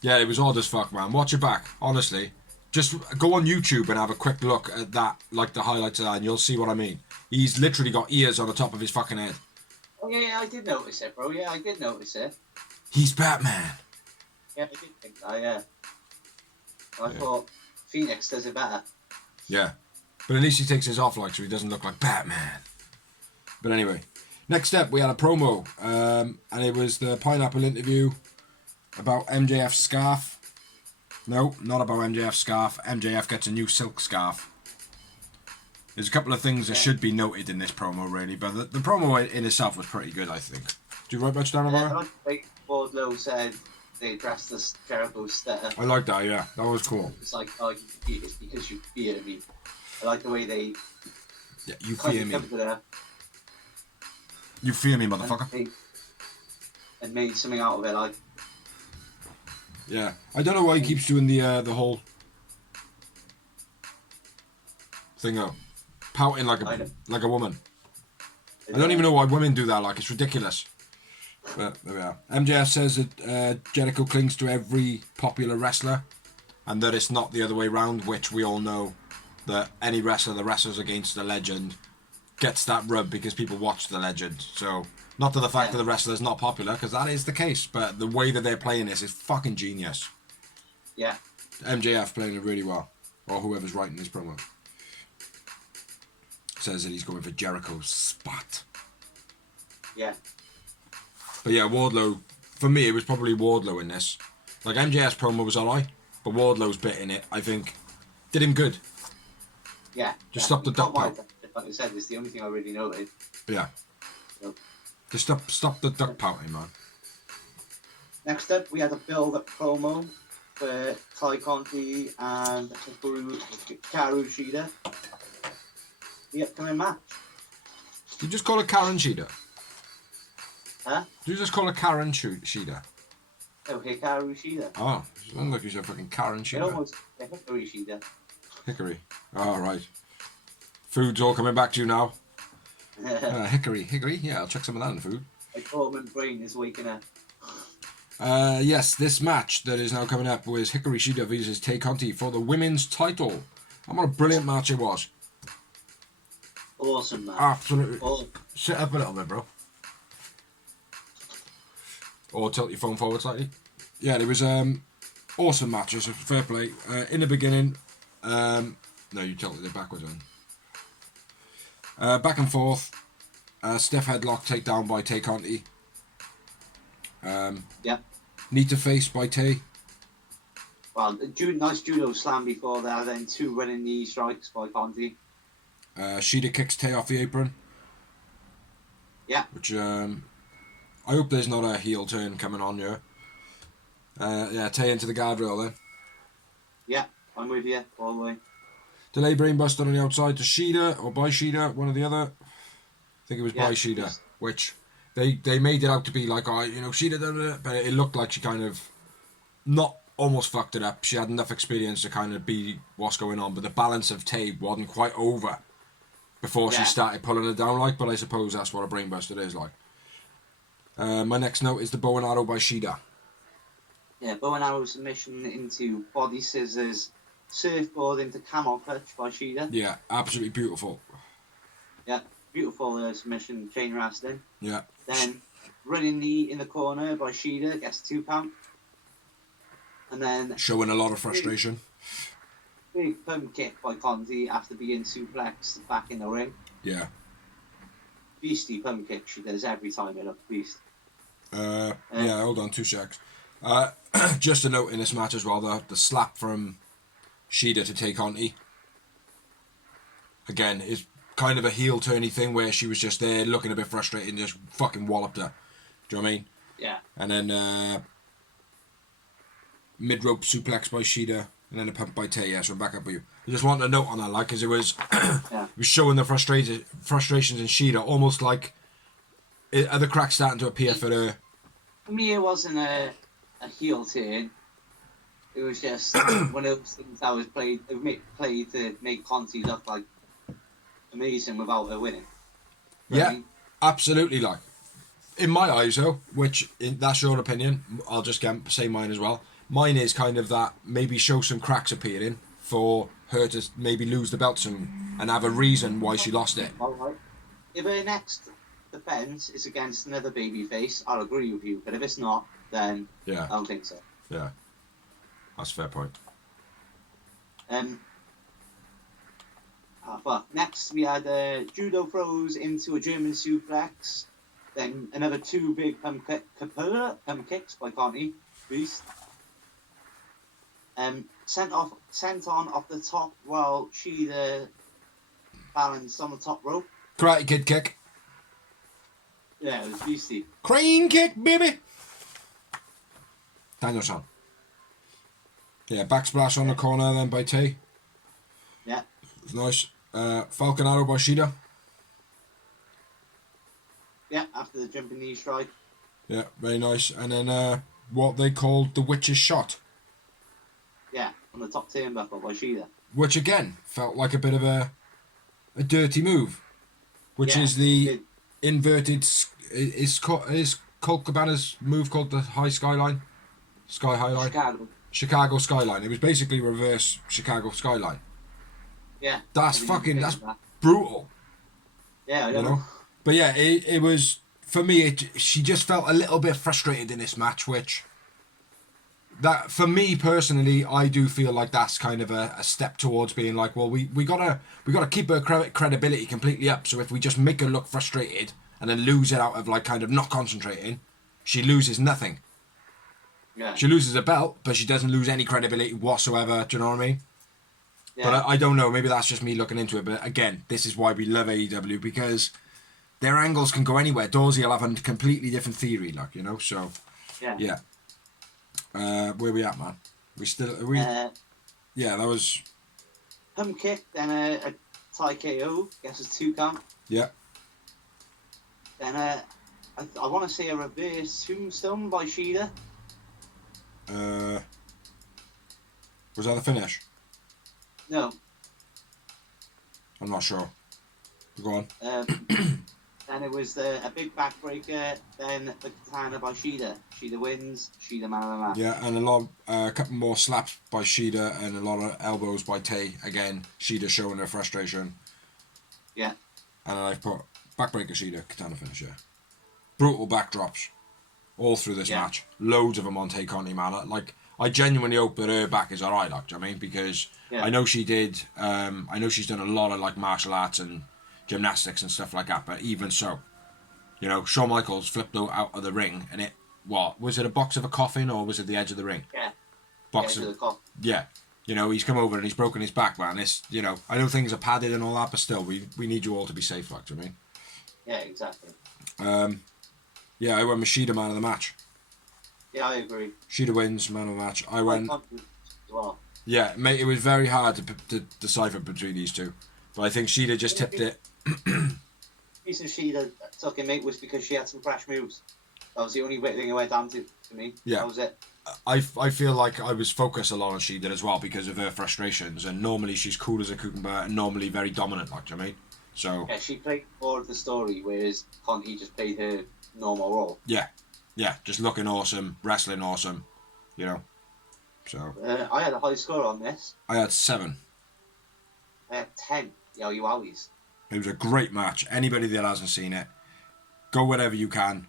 Yeah, it was odd as fuck, man. Watch it back, honestly. Just go on YouTube and have a quick look at that, like the highlights of that, and you'll see what I mean. He's literally got ears on the top of his fucking head. Oh yeah, I did notice it, bro. Yeah, I did notice it. He's Batman. Yeah, I did think that, yeah. I thought Phoenix does it better. Yeah. But at least he takes his off, like, so he doesn't look like Batman. But anyway. Next up, we had a promo. And it was the Pineapple interview about MJF's scarf. No, not about MJF's scarf. MJF gets a new silk scarf. There's a couple of things that should be noted in this promo, really. But the promo in itself was pretty good, I think. Do you write much down about it? Like Wardlow said, they addressed this Jericho's stutter. I like that, yeah. That was cool. It's like, oh, it's because you fear me. I like the way they... Yeah, you fear me. There, you fear me, motherfucker. And made something out of it, like... Yeah. I don't know why he keeps doing the whole... thing up. Pouting like a woman. I don't even know why women do that, like, it's ridiculous. But there we are. MJF says that Jericho clings to every popular wrestler and that it's not the other way round, which we all know that any wrestler that wrestles against the legend gets that rub because people watch the legend. So, not to the fact that the wrestler's not popular, because that is the case, but the way that they're playing this is fucking genius. Yeah. MJF playing it really well, or whoever's writing his promo. Says that he's going for Jericho's spot. Yeah. But yeah, Wardlow, for me, it was probably Wardlow in this. Like, MJF's promo was alright, but Wardlow's bit in it, I think, did him good. Yeah. Just stop the duck pout. Like I said, it's the only thing I really noted. Yeah. So. Just stop the duck pouting, man. Next up, we had a build-up promo for Ty Conti and Hikaru Sheeda. The upcoming match. Did you just call her Karen Sheeda? Huh? Did you just call her Karen Sheeda? Oh, Hikaru Sheeda. Oh, it sounded like you said fucking Karen It Sheeda. almost Hikaru Sheeda. Hickory. Oh, right. Food's all coming back to you now. Hickory. Yeah, I'll chuck some of that in the food. My dormant brain is waking up. Yes, this match that is now coming up was Hickory Sheeda versus Tay Conti for the women's title. And what a brilliant match it was. Awesome, man. Absolutely. Awesome. Sit up a little bit, bro. Or tilt your phone forward slightly. Yeah, it was awesome match. It was fair play. In the beginning, no, you tilted it backwards then. Back and forth. Stiff headlock takedown by Tay Conti. Yeah. Knee to face by Tay. Well, nice judo slam before that, then 2 running knee strikes by Conti. Sheeda kicks Tay off the apron. Yeah. Which, I hope there's not a heel turn coming on here. Yeah, Tay into the guardrail then. Yeah, I'm with you all the way. Delay brainbuster on the outside to Sheeda, or by Sheeda, one or the other. think it was by Sheeda, which they made it out to be like, oh, you know, Sheeda did it, but it looked like she kind of not almost fucked it up. She had enough experience to kind of be what's going on, but the balance of Tay wasn't quite over before she started pulling it down, like. But I suppose that's what a brainbuster is like. My next note is the bow and arrow by Sheeda. Yeah, bow and arrow submission into body scissors, surfboard into camel clutch by Sheeda. Yeah, absolutely beautiful. Yeah, beautiful submission, chain wrestling. Yeah. Then running knee in the corner by Sheeda, gets 2 count. And then showing a lot of frustration. Big pump kick by Conti after being suplexed back in the ring. Yeah. Beastie pump kick she does every time it looks beast. Yeah, hold on 2 secs. Just a note in this match as well, the slap from Sheeda to take Conti. Again, is kind of a heel turny thing where she was just there looking a bit frustrated and just fucking walloped her. Do you know what I mean? Yeah. And then mid-rope suplex by Sheeda, and then a pump by Tay. Yeah, so I'm back up with you. I just wanted a note on that, like, because it was it was showing the frustrations in Sheeda, almost like are the cracks starting to appear for her. For me, it wasn't a heel turn. It was just one of those things that was played to make Conti look like amazing without her winning. Yeah, absolutely. Like, in my eyes, though, that's your opinion. I'll just say mine as well. Mine is kind of that maybe show some cracks appearing for her to maybe lose the belt soon and have a reason why she lost it. All right. If her next defense is against another babyface, I'll agree with you. But if it's not, then I don't think so. Yeah, that's a fair point. Next, we had Judo throws into a German suplex. Then another 2 big pump kicks by Conti. Beast. Sent on off the top while Sheeda balanced on the top rope. Karate Kid kick. Yeah, it was beastie. Crane kick, baby. Danielson. Yeah, backsplash on the corner then by Tay. Yeah. It was nice. Falcon arrow by Sheeda. Yeah, after the jumping knee strike. Yeah, very nice. And then what they called the witch's shot. Yeah, on the top turnbuckle by Sheeda. Which again felt like a bit of a dirty move. Which is the inverted. Is Colt Cabana's move called the high skyline? Sky highline? Chicago skyline. It was basically reverse Chicago skyline. Yeah. That's brutal. Yeah, you know? But yeah, it was, for me, she just felt a little bit frustrated in this match, which, that for me personally, I do feel like that's kind of a step towards being like, well, we gotta keep her credibility completely up, so if we just make her look frustrated and then lose it out of like kind of not concentrating, she loses nothing. Yeah. She loses a belt, but she doesn't lose any credibility whatsoever, do you know what I mean? Yeah. But I don't know, maybe that's just me looking into it, but again, this is why we love AEW, because their angles can go anywhere. Dorsey will have a completely different theory, like, you know, so, yeah. Where we at, man? Yeah, that was... Pump kick, then a tie KO, guess it's 2 count. Yeah. Then I want to say a reverse tombstone by Sheeda. Was that the finish? No. I'm not sure. Go on. Then it was a big backbreaker, then the katana by Sheeda. Sheeda wins, Sheeda man of the match. Yeah, and a couple more slaps by Sheeda and a lot of elbows by Tay. Again, Sheeda showing her frustration. Yeah. And I've put backbreaker Sheeda, katana finish, yeah. Brutal backdrops all through this match. Loads of them on Tay Conti, man. Like, I genuinely hope that her back is alright, like, do you know what I mean? Because I know she did, I know she's done a lot of like martial arts and gymnastics and stuff like that, but even so, you know, Shawn Michaels flipped out of the ring and was it a box of a coffin or was it the edge of the ring? Yeah. Box of of the coffin. Yeah. You know, he's come over and he's broken his back, man. It's, you know, I know things are padded and all that, but still, we need you all to be safe, like, do you know what I mean? Yeah, exactly. Yeah, I went with Sheeda man of the match. Yeah, I agree. Sheeda wins, man of the match. I went... Well. Yeah, mate, it was very hard to decipher between these two. But I think Sheeda just tipped it. Me reason Sheeda took him, mate, was because she had some fresh moves. That was the only thing it went down to me. Yeah. That was it. I feel like I was focused a lot on Sheeda as well because of her frustrations, and normally she's cool as a cucumber and normally very dominant, like, do you know what I mean? So Yeah, she played more of the story, whereas Conti just played her normal role. yeah, just looking awesome, wrestling awesome, you know. So I had a high score on this. I had 7. I had 10. Yo, you always. It was a great match. Anybody that hasn't seen it, go wherever you can.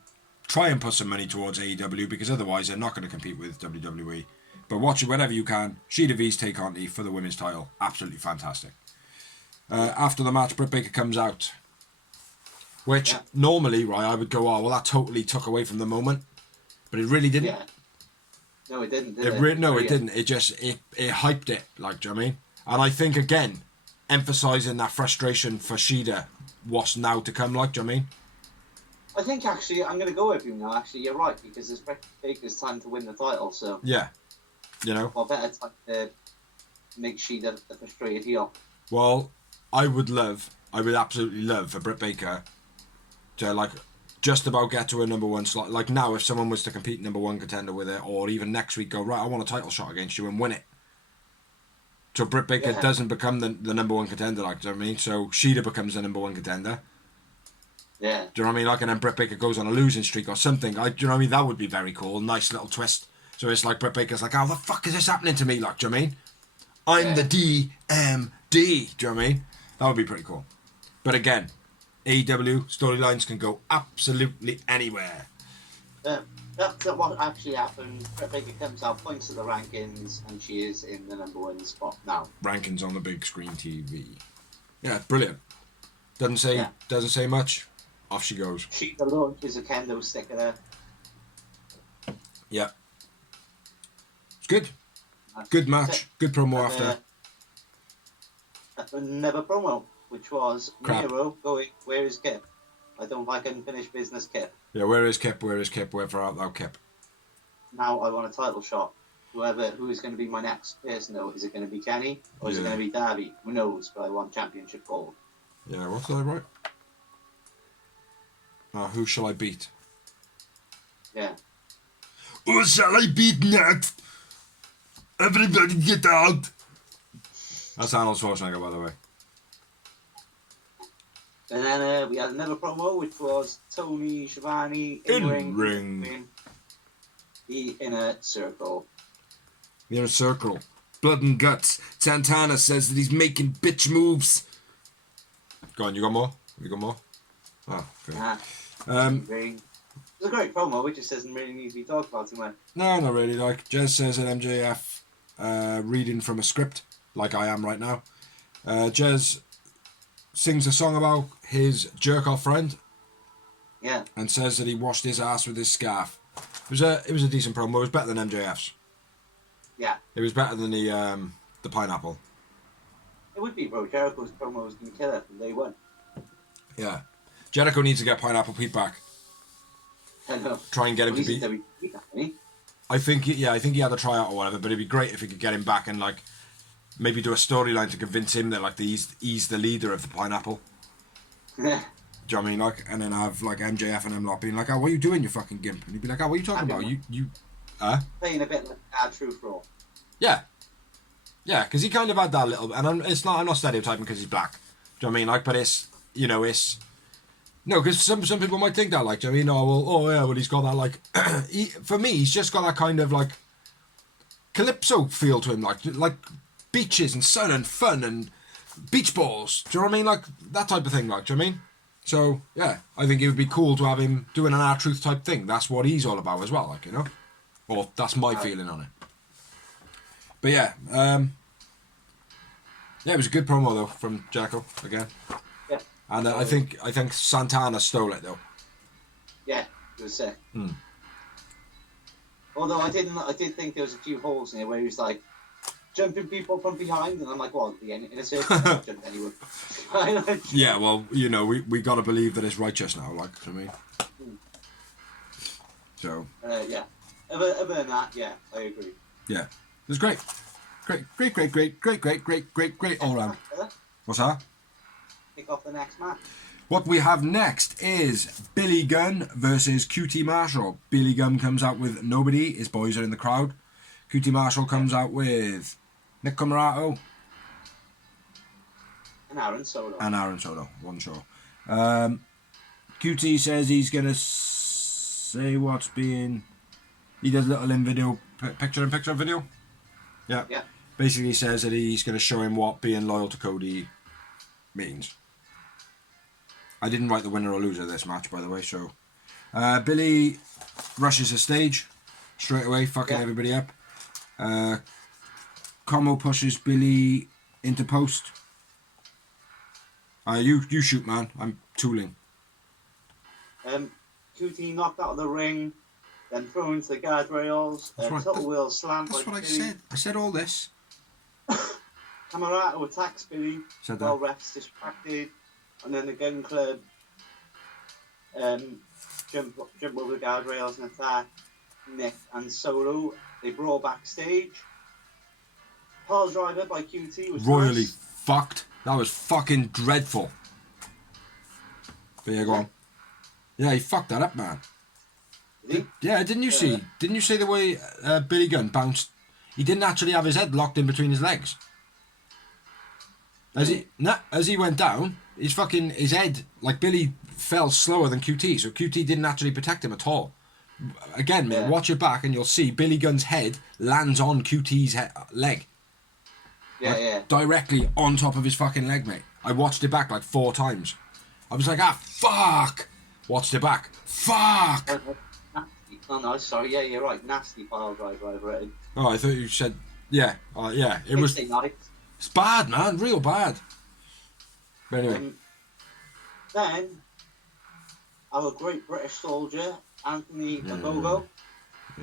Try and put some money towards AEW because otherwise they're not going to compete with WWE. But watch it whenever you can. Sheeda V's take Conti for the women's title. Absolutely fantastic. After the match, Britt Baker comes out. Which normally, right, I would go, oh, well, that totally took away from the moment. But it really didn't. Yeah. No, it didn't, did it? It didn't. It just, it hyped it, like, do you know what I mean? And I think, again, emphasising that frustration for Sheeda, what's now to come, like, do you know what I mean? I think, actually, I'm going to go with you now. Actually, you're right, because it's Britt Baker's time to win the title, so... Yeah. You know? What better time to make Sheeda the frustrated heel? Well, I would absolutely love for Britt Baker to, like, just about get to a number 1 slot. Like, now, if someone was to compete number 1 contender with it, or even next week go, right, I want a title shot against you and win it. So Britt Baker doesn't become the number 1 contender, like, do you know what I mean? So Sheeda becomes the number 1 contender. Yeah. Do you know what I mean? Like, and then Britt Baker goes on a losing streak or something. Do you know what I mean? That would be very cool. Nice little twist. So it's like Britt Baker's like, how the fuck is this happening to me? Like, do you know what I mean? I'm the DMD. Do you know what I mean? That would be pretty cool. But again, AEW storylines can go absolutely anywhere. That's what actually happened. Britt Baker comes out, points at the rankings, and she is in the number 1 spot now. Rankings on the big screen TV. Yeah, brilliant. Doesn't say much. Off she goes. She launches a kendo stick at her. Yeah. It's good. Good match. Good promo after. Another promo, which was Crap. Miro going, where is Kip? I don't like unfinished business, Kip. Yeah, where is Kip? Where is Kip? Wherever art thou, Kip? Now I want a title shot. Who is going to be my next person, though? Is it going to be Kenny? Or is it going to be Darby? Who knows? But I want championship gold. Yeah, what's that, right? Who shall I beat? Yeah. Who shall I beat next? Everybody get out! That's Arnold Schwarzenegger, by the way. And then we had another promo, which was Tony Schiavone in ring. The inner circle. The inner circle. Blood and guts. Santana says that he's making bitch moves. Go on, you got more? You got more? Oh, okay. Ring. It's a great promo, which just doesn't really need to be talked about too much. No, not really. Like, Jez says that MJF reading from a script, like I am right now. Jez sings a song about his jerk-off friend. Yeah. And says that he washed his ass with his scarf. It was a decent promo. It was better than MJF's. Yeah. It was better than the pineapple. It would be, bro. Jericho's promo has been killer from day 1. Yeah. Jericho needs to get Pineapple Pete back. I know. Try and get him to beat. I think he had a tryout or whatever, but it'd be great if he could get him back and like maybe do a storyline to convince him that like he's the leader of the Pineapple. Yeah. Do you know what I mean? Like, and then have like MJF and them lot being like, "Oh, what are you doing, you fucking gimp?" And he'd be like, "Oh, what are you talking about? Playing a bit like R-Truth role. Yeah, yeah, because he kind of had that little, and I'm not stereotyping because he's black. Do you know what I mean? Like, but it's no, because some people might think that, like, do you know what I mean? Well, he's got that like, for me, he's just got that kind of like calypso feel to him, like beaches and sun and fun and beach balls. Do you know what I mean? Like that type of thing, like, do you know what I mean? So yeah, I think it would be cool to have him doing an R-Truth type thing. That's what he's all about as well, like, you know. Or that's my feeling on it. But yeah, it was a good promo though from Jericho again. Yeah. And I think Santana stole it though. Yeah, it was sick. Although I did think there was a few holes in it where he was like jumping people from behind, and I'm like, well, in a circle, I don't jump anyone. Yeah, well, you know, we got to believe that it's righteous now, like, I mean. So. Yeah. Other than that, yeah, I agree. Yeah, it was great. Great all round. What's that? Kick off the next match. What we have next is Billy Gunn versus QT Marshall. Billy Gunn comes out with nobody. His boys are in the crowd. QT Marshall comes out with Nick Camarato. And Aaron Solo. One show. QT says he's going to say what's being... He does a little in-video, picture-in-picture video. Yeah. Basically says that he's going to show him what being loyal to Cody means. I didn't write the winner or loser of this match, by the way, so... Billy rushes the stage straight away, fucking everybody up. Como pushes Billy into post. You shoot, man. I'm tooling. QT knocked out of the ring, then thrown into the guardrails. Total wheel slam. That's what I said. I said all this. Camarato attacks Billy. Said that. While refs distracted. And then the Gun Club jump over the guardrails and attack Nick and Solo. They brawl backstage. Pile driver by QT was royally nice. Fucked. That was fucking dreadful. But yeah, go on. Yeah, he fucked that up, man. Did he? Yeah, didn't you see? Didn't you see the way Billy Gunn bounced? He didn't actually have his head locked in between his legs. As he went down, his head, like Billy fell slower than QT, so QT didn't actually protect him at all. Again, mate, watch it back and you'll see Billy Gunn's head lands on QT's leg. Directly on top of his fucking leg, mate. I watched it back like 4 times. I was like, fuck! Watched it back. Fuck! No, sorry, yeah, you're right. Nasty pile driver over it. Oh, I thought you said, yeah, it was... It's bad, man, real bad. But anyway. Then, our great British soldier, Anthony GoGo,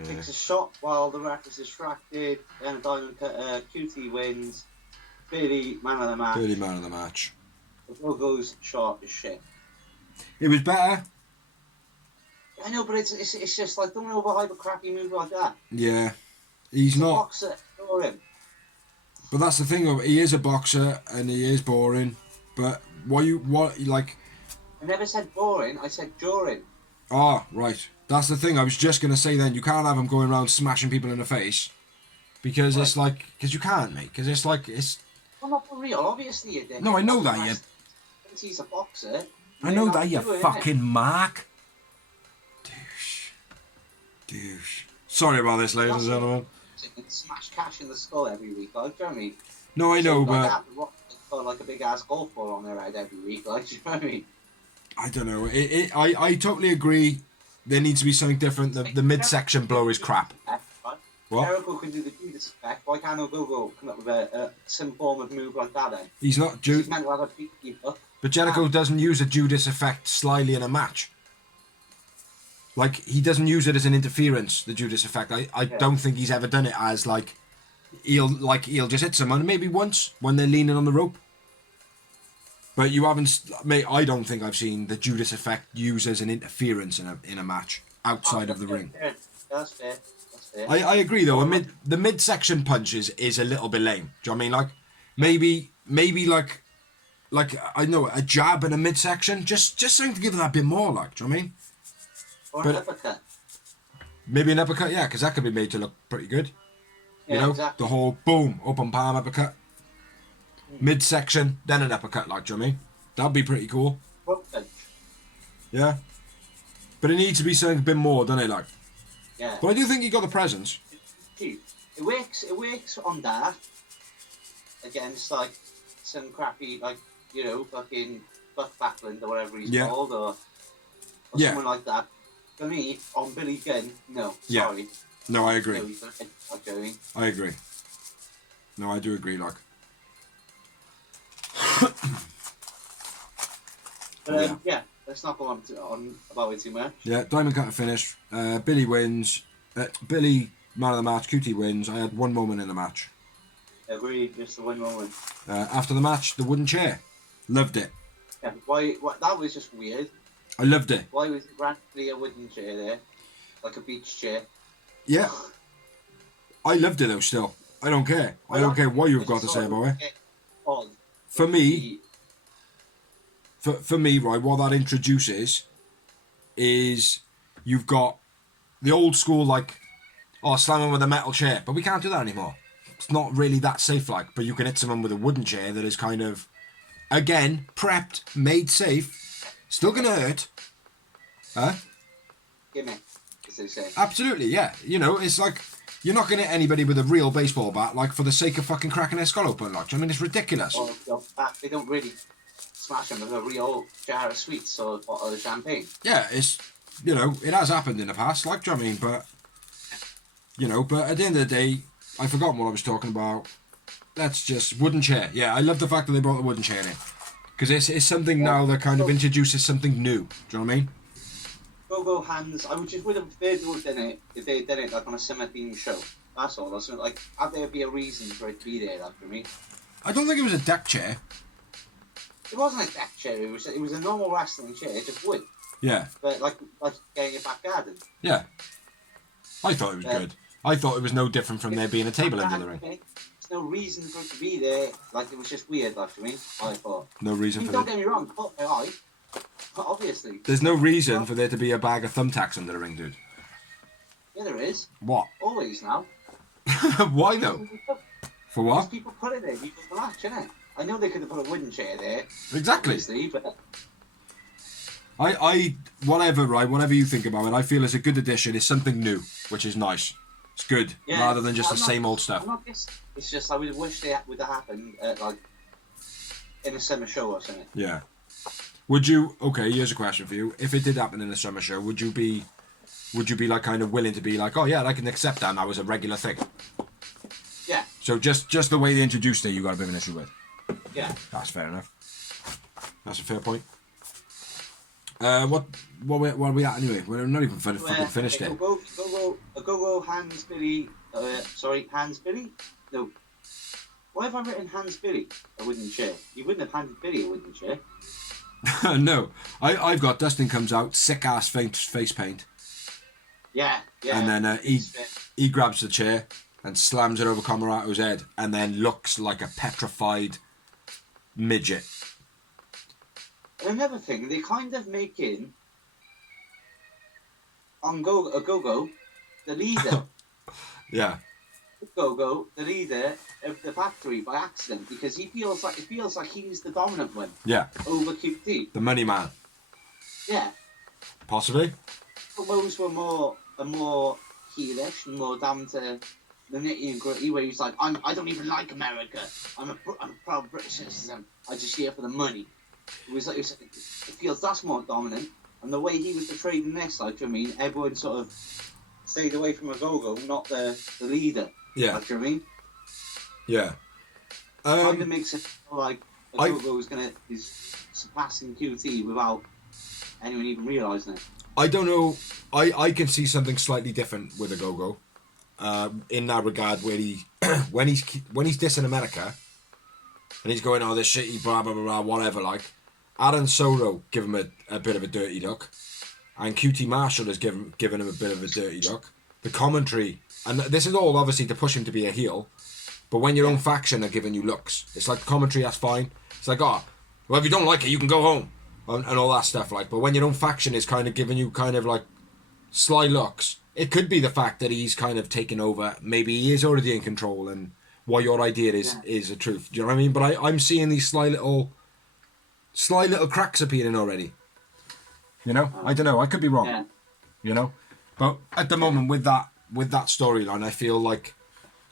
takes a shot while the ref is distracted. Then a diamond cutter, QT wins. Billy, man of the match. The GoGo's shot is shit. It was better. I know, but it's just like, don't overhype a crappy move like that. Yeah. He's not... boxer, ignore him. But that's the thing, he is a boxer and he is boring. But I never said boring, I said during. Oh, right. That's the thing, I was just going to say then, you can't have him going around smashing people in the face. Because it's like, because you can't, mate. Because it's like, it's... Well, not for real, obviously you did. No, I know that, you... He's a boxer. I know that, you fucking mark. Douche. Sorry about this, ladies and gentlemen. Smash cash in the skull every week, like, do you know what I mean? No, I know, but... Got like a big ass golf ball on their head every week, like, do you know what I mean? I don't know. I totally agree. There needs to be something different. The midsection blow is crap. What? Jericho can do the Judas effect. Why can't GoGo come up with some form of move like that then? He's not He's meant to have a peaky. But Jericho doesn't use a Judas effect slyly in a match. Like, he doesn't use it as an interference, the Judas effect. I don't think he's ever done it as, like, he'll just hit someone, maybe once, when they're leaning on the rope. But you haven't, mate, I don't think I've seen the Judas effect used as an interference in a match, outside of the ring. That's fair. I agree, though, the midsection punch is a little bit lame. Do you know what I mean? Like, maybe like, I know, a jab and a midsection, just something to give it that bit more, like, do you know what I mean? Or an uppercut. Maybe an uppercut, yeah, because that could be made to look pretty good. You know, exactly. The whole boom, open palm uppercut, midsection, then an uppercut, like, do you know what I mean? That'd be pretty cool. Yeah. But it needs to be something a bit more, doesn't it, like? Yeah. But I do think he got the presence. It works on that. Against, like, some crappy, like, you know, fucking Buck Backlund or whatever he's called, or someone like that. For me, on Billy Gunn, no. Sorry. Yeah. No, I agree. No, I agree. No, I do agree, like. Let's not go on about it too much. Yeah, Diamond Cutter finish. Billy wins. Billy, man of the match. QT wins. I had one moment in the match. Agreed, just the one moment. After the match, the wooden chair. Loved it. Yeah, why? That was just weird. I loved it. Why was it randomly a wooden chair there? Like a beach chair? Yeah. I loved it though, still. I don't care. I don't care what you've got to say about it. Odd. For me, for me, right, what that introduces is you've got the old school, like, slam him with a metal chair, but we can't do that anymore. It's not really that safe, like, but you can hit someone with a wooden chair that is kind of, again, prepped, made safe, still gonna hurt. Huh? Gimme, as they say. Absolutely, yeah. You know, it's like, you're not gonna hit anybody with a real baseball bat, like, for the sake of fucking cracking their skull open, like, I mean, it's ridiculous. Or they don't really smash them with a real jar of sweets or a bottle of champagne. Yeah, it's, you know, it has happened in the past, like, do you know what I mean? But, you know, but at the end of the day, I've forgotten what I was talking about. That's just wooden chair. Yeah, I love the fact that they brought the wooden chair in. Because it's something now that kind of introduces something new. Do you know what I mean? GoGo hands, I just would have preferred to have done it if they had done it like on a summer themed show. That's all. That's like, had there be a reason for it to be there, like, for me. I don't think it was a deck chair. It wasn't a deck chair, it was a normal wrestling chair, just wood. Yeah. But like in your back garden. Yeah. I thought it was good. I thought it was no different from there being a table under the ring. There's no reason for it to be there. Like, it was just weird, like, for me. I thought. No reason for don't get me wrong, caught my eye. Obviously. There's no reason for there to be a bag of thumbtacks under the ring, dude. Yeah, there is. What? Always now. Why though? For what? Because people put it there, people relax, innit? I know they could have put a wooden chair there. Exactly. Obviously, but... Whatever you think about it, I feel it's a good addition. It's something new, which is nice. It's good, rather than just the same old stuff. It's just I would have wished it would have happened like in a summer show or something. Yeah. Would you? Okay, here's a question for you. If it did happen in a summer show, would you be like kind of willing to be like, oh yeah, I can accept that. And that was a regular thing. Yeah. So just the way they introduced it, you got a bit of an issue with. Yeah. That's fair enough. That's a fair point. What are we at anyway? We're not even fucking finished it. GoGo Hands Billy. Hands Billy. No. Why have I written Hands Billy? A wooden chair. You wouldn't have handed Billy a wooden chair. No, I've got Dustin comes out, sick ass face paint. Yeah. And then he grabs the chair and slams it over Camarato's head, and then looks like a petrified midget. And another thing, they kind of make in on GoGo, the leader. Yeah. GoGo, the leader of the factory by accident, because it feels like he's the dominant one. Yeah. Over QT. The money man. Yeah. Possibly. But those were more heelish and more down to the nitty and gritty, where he's like, I don't even like America. I'm a proud British citizen. I just here for the money. It feels that's more dominant, and the way he was portrayed in this, like, I mean, everyone sort of stayed away from a GoGo, not the leader. Yeah. Like, you know what I mean? Yeah. Kind of makes it feel like a GoGo is surpassing QT without anyone even realising it. I don't know. I can see something slightly different with a GoGo, in that regard, where he when he's dissing America, and he's going, oh, this shitty blah blah blah whatever, like. Aaron Solo give him a bit of a dirty look, and QT Marshall has given him a bit of a dirty look. The commentary, and this is all obviously to push him to be a heel, but when your own faction are giving you looks, it's like commentary, that's fine. It's like, oh, well, if you don't like it, you can go home, and all that stuff, like. But when your own faction is kind of giving you kind of like sly looks, it could be the fact that he's kind of taken over. Maybe he is already in control, and what your idea is the truth. Do you know what I mean? But I'm seeing these sly little cracks appearing already. You know, I don't know. I could be wrong. Yeah. You know, but at the moment with that storyline, I feel like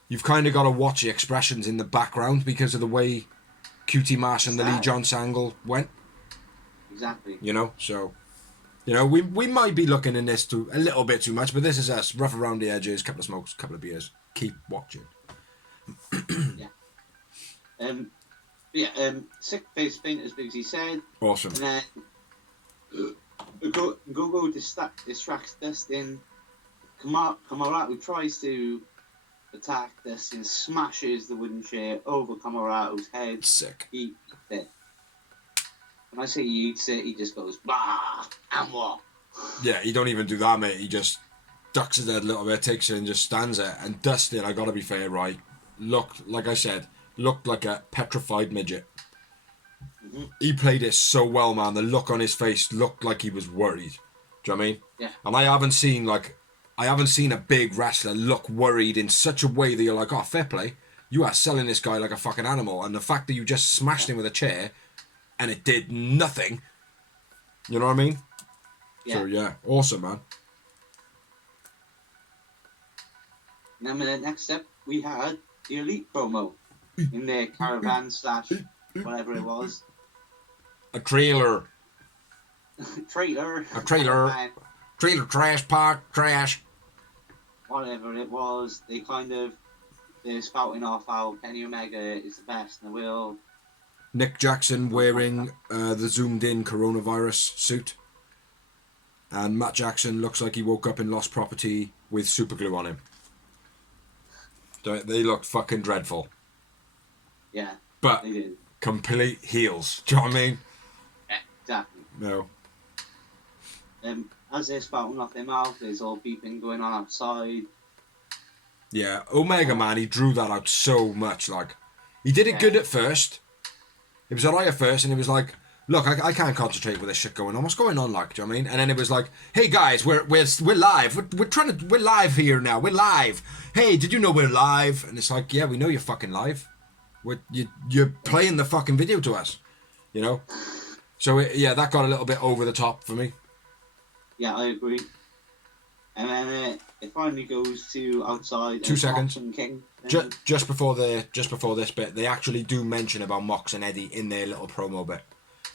you've kind of got to watch the expressions in the background because of the way QT Marsh and the Lee Johnson angle went. Exactly. You know, so we might be looking in this to a little bit too much, but this is us, rough around the edges, couple of smokes, couple of beers. Keep watching. Yeah. Sick face paint, as Big Z said. Awesome. And then GoGo distracts Dustin. Camarado tries to attack Dustin, smashes the wooden chair over Camarato's head. Sick. He eats it. When I say he eats it, he just goes, bah, and what? Yeah, he don't even do that, mate. He just ducks his head a little bit, takes it and just stands there. And Dustin, I gotta be fair, right, looked like a petrified midget. He played it so well, man. The look on his face looked like he was worried. Do you know what I mean? Yeah. And I haven't seen a big wrestler look worried in such a way that you're like, oh, fair play. You are selling this guy like a fucking animal. And the fact that you just smashed him with a chair and it did nothing. You know what I mean? Yeah. So, yeah. Awesome, man. And then next up, we had the Elite promo in their caravan / whatever it was. A trailer. Trailer. A trailer. And Trailer trash park trash. whatever it was, they're spouting off how Kenny Omega is the best in the world. Nick Jackson wearing the zoomed-in coronavirus suit. And Matt Jackson looks like he woke up in Lost Property with super glue on him. They look fucking dreadful. Yeah, But they did. complete heels. Do you know what I mean? Yeah, exactly. No. As they're spouting off their mouth, there's all beeping going on outside. Yeah, Omega, man, he drew that out so much. Like, he did it good at first. It was alright at first, and it was like, look, I can't concentrate with this shit going on. What's going on, like? Do you know what I mean? And then it was like, hey guys, we're live. We're live here now. We're live. Hey, did you know we're live? And it's like, yeah, we know you're fucking live. You're playing the fucking video to us, you know. So that got a little bit over the top for me. Yeah, I agree. And then it finally goes to outside. 2 seconds. Mox and King. Just before this bit, they actually do mention about Mox and Eddie in their little promo bit.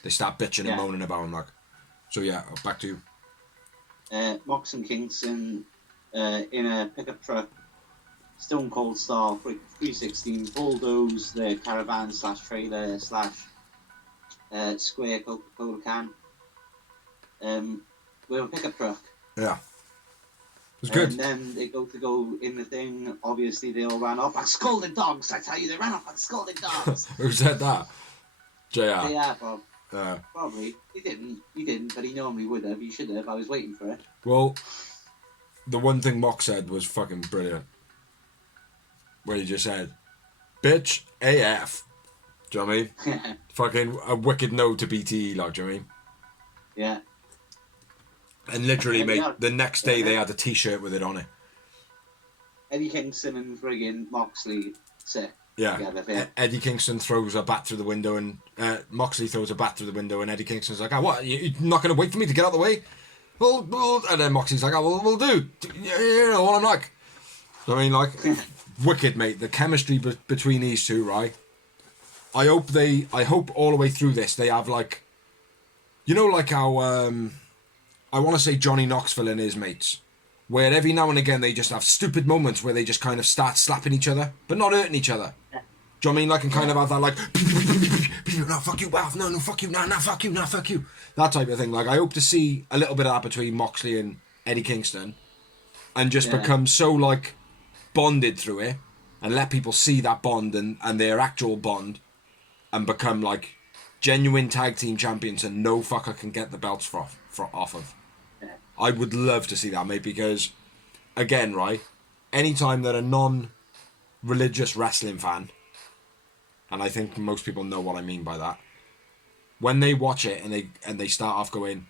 They start bitching and moaning about him, like. So yeah, back to you. Mox and Kingston in a pickup truck, Stone Cold style, 316, bulldoze the caravan / trailer / square Coca-Cola can with a pickup truck. Yeah. It was good. And then they go in the thing. Obviously, they all ran off like scolded dogs. I tell you, they ran off like scolded dogs. Who said that? JR. Yeah, probably. He didn't, but he normally would have. He should have. I was waiting for it. Well, the one thing Mox said was fucking brilliant. Where he just said, bitch AF. Do you know what I mean? Fucking a wicked no to BTE, like, do you know what I mean? Yeah. And literally, mate, the next day they had a t-shirt with it on it. Eddie Kingston and friggin' Moxley sit together. Yeah. Eddie Kingston throws a bat through the window and Moxley throws a bat through the window and Eddie Kingston's like, what, you're not going to wait for me to get out of the way? Well, and then Moxley's like, we'll do. You know what I'm like. So, I mean, like, wicked, mate. The chemistry between these two, right? I hope all the way through this they have, like, you know, like how, I want to say Johnny Knoxville and his mates, where every now and again they just have stupid moments where they just kind of start slapping each other, but not hurting each other. Do you know what I mean? Like, and kind of have that, like, no, fuck you, wow, no, fuck you, no, fuck you, no, fuck you. That type of thing. Like, I hope to see a little bit of that between Moxley and Eddie Kingston and just become so, like, bonded through it and let people see that bond and their actual bond and become, like, genuine tag team champions and no fucker can get the belts off of. I would love to see that, mate, because, again, right, anytime that a non-religious wrestling fan, and I think most people know what I mean by that, when they watch it and they start off going,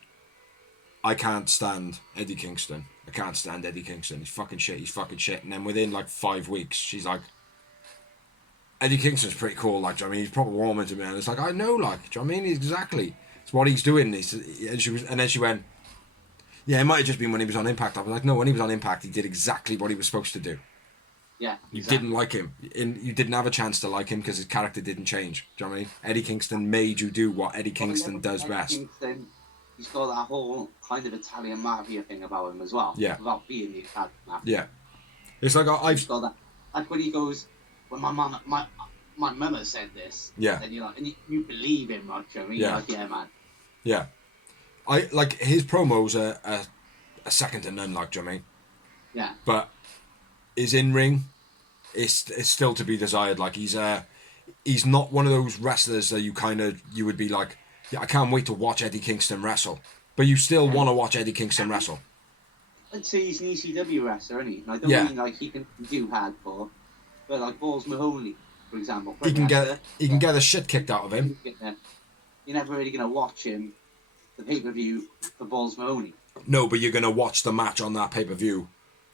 I can't stand Eddie Kingston. I can't stand Eddie Kingston. He's fucking shit. And then within, like, 5 weeks, she's like, Eddie Kingston's pretty cool, like, do you know what I mean? He's proper warming to me. And it's like, I know, like, do you know what I mean? Exactly. It's what he's doing. And then she went, yeah, it might have just been when he was on Impact. I was like, no, when he was on Impact, he did exactly what he was supposed to do. Yeah. You didn't like him. You didn't have a chance to like him because his character didn't change. Do you know what I mean? Eddie Kingston made you do what Eddie Kingston does best. Kingston, he's got that whole kind of Italian mafia thing about him as well. Yeah. Without being the Italian mafia. Yeah. It's like I've got that. Like when he goes, when my mama said this. Yeah. And you're like, and you believe him much. I mean, yeah. Like, yeah, man. Yeah. I like his promos are a second to none. Like, do you know what I mean? Yeah. But his in ring is still to be desired. Like he's not one of those wrestlers that you would be like, yeah, I can't wait to watch Eddie Kingston wrestle. But you still want to watch Eddie Kingston wrestle. I'd say he's an ECW wrestler, isn't he? I don't mean like he can do hardcore, but like Balls Mahoney, for example. He can get the shit kicked out of him. you're never really gonna watch him the pay-per-view for Balls Mahoney. No, but you're gonna watch the match on that pay-per-view.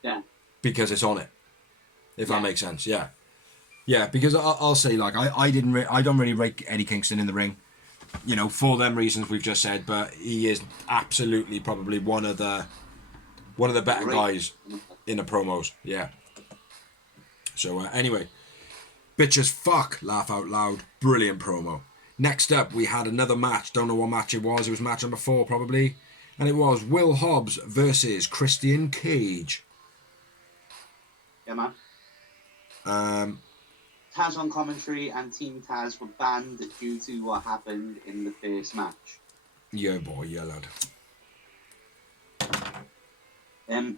Yeah. Because it's on it. If that makes sense, yeah. Yeah, because I'll say, like, I don't really rate Eddie Kingston in the ring, you know, for them reasons we've just said, but he is absolutely probably one of the better guys in the promos, yeah. So anyway, bitch as fuck, laugh out loud, brilliant promo. Next up, we had another match, don't know what match it was match number 4 probably, and it was Will Hobbs versus Christian Cage. Yeah, man. Taz on commentary and Team Taz were banned due to what happened in the first match. Yeah, boy, yeah, lad.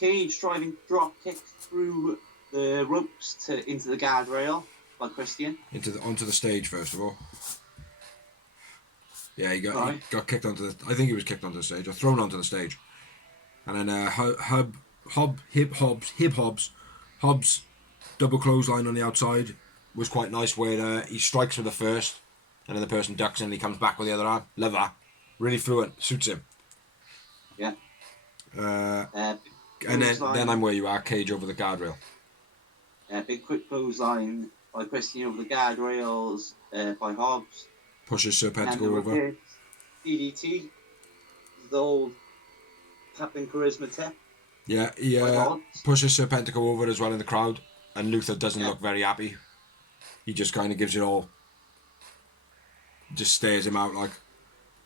Cage driving drop kick through the ropes into the guardrail by Christian. Onto the stage first of all. Yeah, he got kicked onto the. I think he was kicked onto the stage or thrown onto the stage, and then Hobbs double clothesline on the outside was quite nice where he strikes with the first and then the person ducks and he comes back with the other arm. Love that. Really fluent. Suits him. Yeah. And then I'm where you are, Cage over the guardrail. Big quick clothesline by Christian over the guardrails by Hobbs. Pushes Serpentico over. DDT. The old Captain Charisma tip. Yeah, he pushes Serpentico over as well in the crowd, and Luther doesn't look very happy. He just kind of gives it all. Just stares him out like.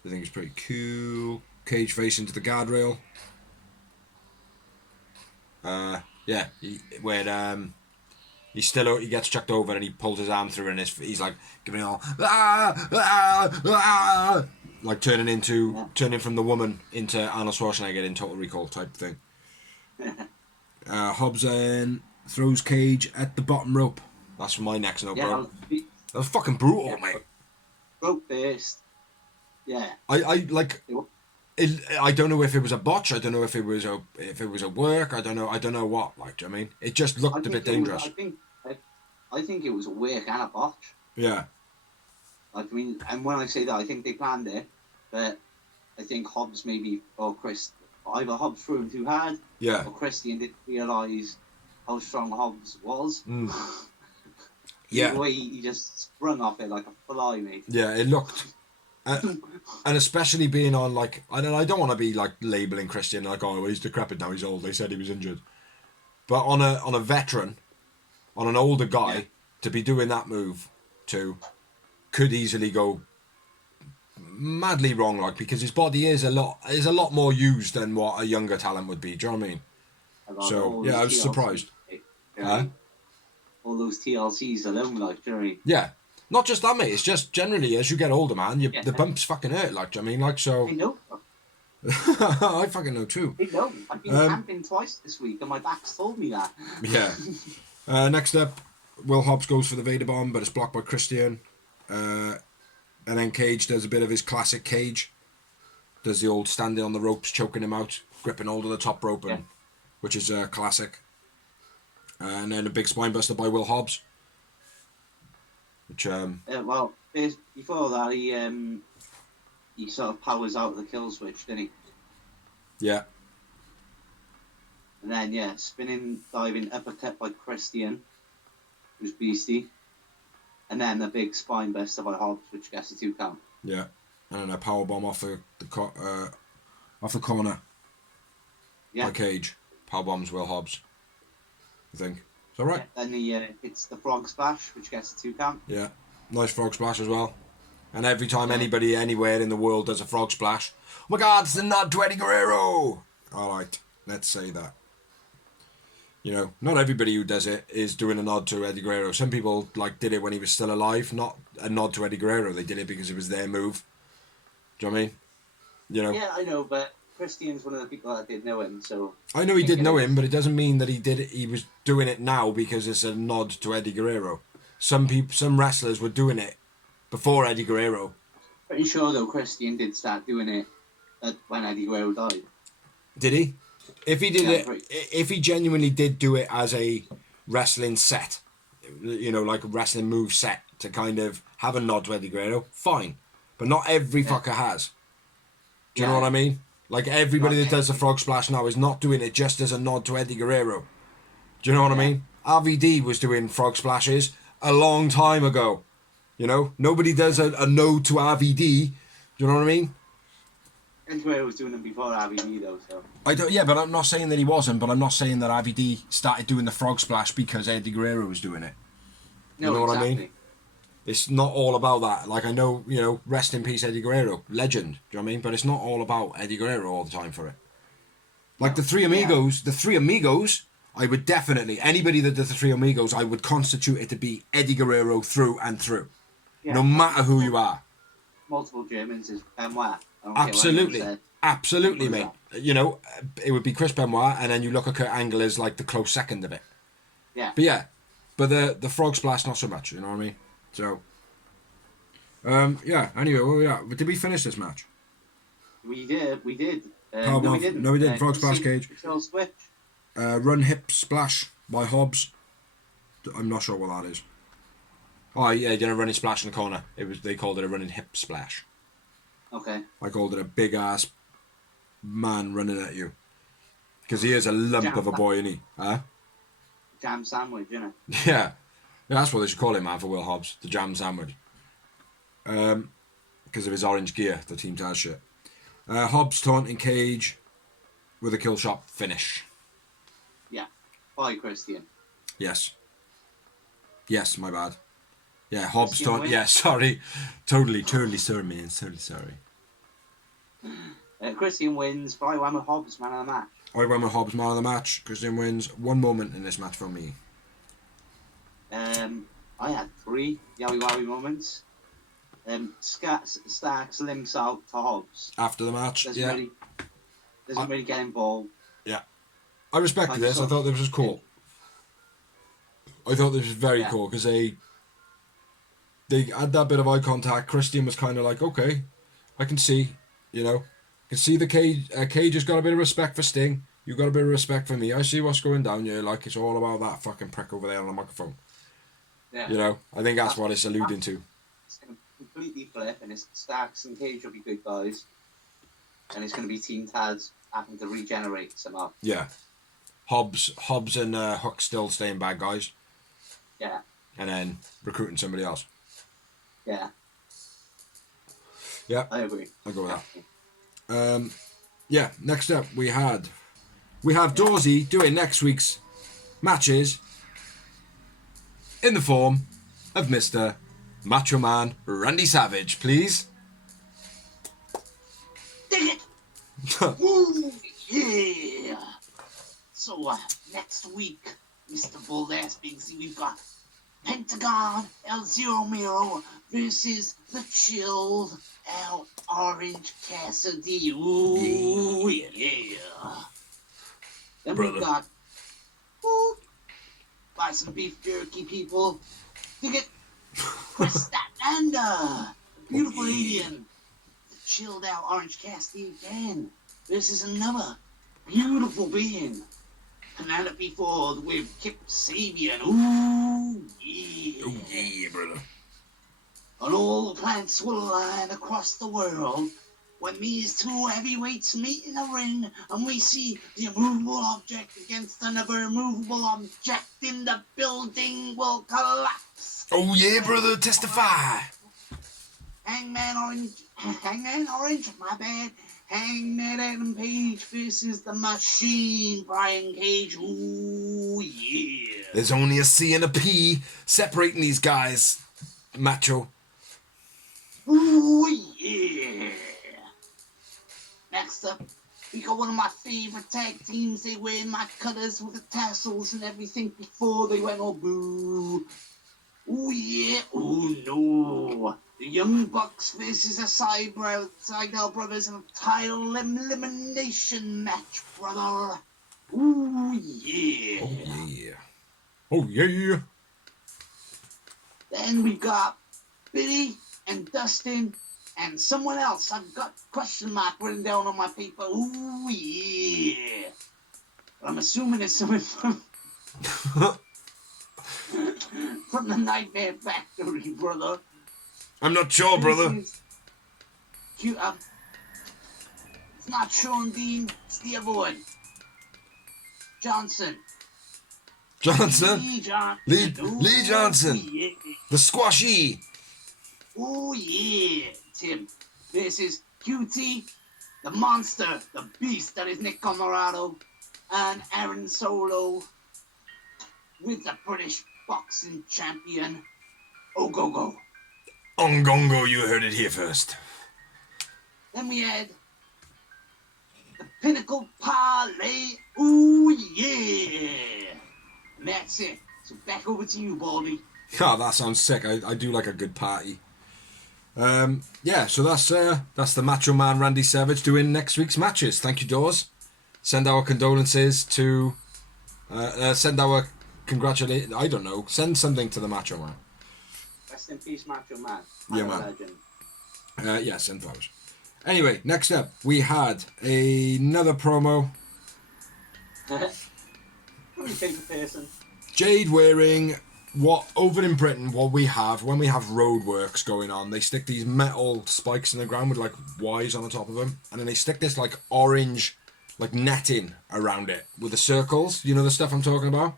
I think it's pretty cool. Cage face into the guardrail. He gets chucked over and he pulls his arm through and he's like giving it all like turning from the woman into Arnold Schwarzenegger in Total Recall type thing. Hobbs throws Cage at the bottom rope. That's my next note, bro. That was fucking brutal, mate. Rope burst. Yeah. I don't know if it was a botch. I don't know if it was a work. I don't know what. Like, do you know what I mean? It just looked a bit dangerous. I think it was a work and a botch. Yeah. I mean, and when I say that, I think they planned it, but I think Hobbs either Hobbs threw him too hard, or Christian didn't realise how strong Hobbs was. Mm. Yeah. The way he just sprung off it like a fly, mate. Yeah, it looked. And especially being on, like, I don't want to be like labelling Christian like, oh, well, he's decrepit now, he's old, they said he was injured. But on a veteran, on an older guy, to be doing that move could easily go madly wrong, like, because his body is a lot more used than what a younger talent would be. Do you know what I mean? So yeah, I was surprised. All those TLCs alone, like, do you know what I mean? Yeah. Not just that, mate. It's just generally as you get older, man, the bumps fucking hurt. Like, do you know what I mean? Like, so. I know. I fucking know too. I know. I've been camping twice this week, and my back's told me that. Yeah. Next up, Will Hobbs goes for the Vader bomb, but it's blocked by Christian. And then Cage does a bit of his classic Cage. Does the old standing on the ropes, choking him out, gripping hold of the top rope, which is classic. And then a big spine buster by Will Hobbs. Which well, before that, he sort of powers out the kill switch, didn't he? Yeah. And then spinning, diving uppercut by Christian, who's beastie, and then the big spine buster by Hobbs, which gets a 2 count. Yeah, and then a power bomb off the corner. Yeah. By Cage, power bombs Will Hobbs. I think. Is that right? Then it's the frog splash, which gets a 2 count. Yeah, nice frog splash as well. And every time anybody anywhere in the world does a frog splash, oh my God, it's the nod to Eddie Guerrero. All right, let's say that. You know, not everybody who does it is doing a nod to Eddie Guerrero. Some people did it when he was still alive, not a nod to Eddie Guerrero. They did it because it was their move. Do you know what I mean? You know. Yeah, I know, but Christian's one of the people that did know him, so. I know he did know him, but it doesn't mean that he was doing it now because it's a nod to Eddie Guerrero. Some wrestlers were doing it before Eddie Guerrero. Pretty sure though, Christian did start doing it when Eddie Guerrero died. Did he? If he did if he genuinely did do it as a wrestling set, you know, like a wrestling move set to kind of have a nod to Eddie Guerrero, fine. but not every fucker has. Do you know what I mean? Like, everybody that does the frog splash now is not doing it just as a nod to Eddie Guerrero. Do you know what I mean? RVD was doing frog splashes a long time ago. You know? Nobody does a nod to RVD. Do you know what I mean? Eddie Guerrero was doing them before RVD, though, so... Yeah, but I'm not saying that he wasn't, but I'm not saying that RVD started doing the frog splash because Eddie Guerrero was doing it. You know what I mean? It's not all about that. Like, I know, you know, rest in peace Eddie Guerrero, legend. Do you know what I mean? But it's not all about Eddie Guerrero all the time for it. Like, the Three Amigos, I would definitely, anybody that did the Three Amigos, I would constitute it to be Eddie Guerrero through and through. Yeah. No matter who you are. Multiple Germans is Benoit. Absolutely, mate. You know, it would be Chris Benoit, and then you look at Kurt Angle as like the close second of it. Yeah. But the frog splash, not so much. You know what I mean? So, yeah. Anyway, well, yeah. Did we finish this match? We did. No, we didn't. No, we didn't. Frog splash cage. Switch. Run hip splash by Hobbs. I'm not sure what that is. Oh yeah, did a running splash in the corner. They called it a running hip splash. Okay. I called it a big ass man running at you. Because he is a lump of a boy, isn't he? Huh? Jam sandwich, isn't it? Yeah. That's what they should call him, man, for Will Hobbs. The jam sandwich. Because of his orange gear, the Team Taz shit. Hobbs taunting Cage with a kill shot finish. Yeah. By Christian. Yes, my bad. Yeah, Hobbs taunt. Yeah, sorry. Totally sorry, man. Totally sorry. Christian wins, but I went with Hobbs, man of the match. I went with Hobbs, man of the match. Christian wins. One moment in this match for me. I had 3 Yowie Wowie moments. Starks limps out to Hobbs. After the match, doesn't really get involved. Yeah. I respected this. I thought this was cool. I thought this was very cool because they had that bit of eye contact. Christian was kind of like, okay, I can see, you know, I can see the Cage. Cage has got a bit of respect for Sting. You got a bit of respect for me. I see what's going down. Yeah, like it's all about that fucking prick over there on the microphone. Yeah. You know, I think that's what it's alluding to. It's going to completely flip, and it's Starks and Cage will be good guys, and it's going to be Team Taz having to regenerate somehow. Yeah. Hobbs and Hook still staying bad guys. Yeah. And then recruiting somebody else. Yeah. Yeah. I agree. I'll go with that. Yeah, next up we have Dorsey doing next week's matches in the form of Mr. Macho Man Randy Savage, please. Dig it! Woo! Yeah! So, next week, Mr. Buldass Big C, we've got Pentagon El Zero Miro versus the Chilled El Orange Cassidy. Ooh, yeah! Then we've got, buy some beef jerky, people. Dig it! Chris Statlander, beautiful alien. The Chilled El Orange Cassidy again versus another beautiful being. Penelope Ford with Kip Sabian. Ooh, yeah. Oh, yeah, brother. And all the plants will align across the world when these two heavyweights meet in the ring and we see the immovable object against another immovable object in the building will collapse. Oh, yeah, brother, testify. Hangman Orange, my bad. Hangman Adam Page versus the Machine, Brian Cage. Ooh, yeah. There's only a C and a P separating these guys, Macho. Ooh, yeah. Next up, we got one of my favorite tag teams. They wear my cutters with the tassels and everything before they went all boo. Ooh, yeah. Ooh, no. The Young Bucks versus the Seidel Brothers in a title elimination match, brother. Ooh, yeah. Oh, yeah. Oh, yeah. Then we got Billy and Dustin and someone else. I've got question mark written down on my paper. Ooh, yeah. But I'm assuming it's someone from... from the Nightmare Factory, brother. I'm not sure, brother. cute. It's not Sean Dean. It's the other one. Johnson. Johnson. Lee Johnson. Lee Johnson. Yeah. The squashy. Oh yeah, Tim. This is QT, the monster, the beast that is Nick Comorado, and Aaron Solo with the British boxing champion, GoGo. Ongongo, you heard it here first. Then we had the Pinnacle Parlay. Ooh yeah. And that's it. So back over to you, Baldy. Oh, that sounds sick. I do like a good party. Yeah, so that's the Macho Man Randy Savage doing next week's matches. Thank you, Dawes. Send our condolences to send our congratulations. I don't know. Send something to the Macho Man. Rest in peace, Macho Man. Yeah, man. Legend. Yeah, send flowers. Anyway, next up we had another promo. Who your favourite person? Jade wearing what over in Britain what we have when we have roadworks going on. They stick these metal spikes in the ground with like Y's on the top of them, and then they stick this like orange like netting around it with the circles. You know the stuff I'm talking about?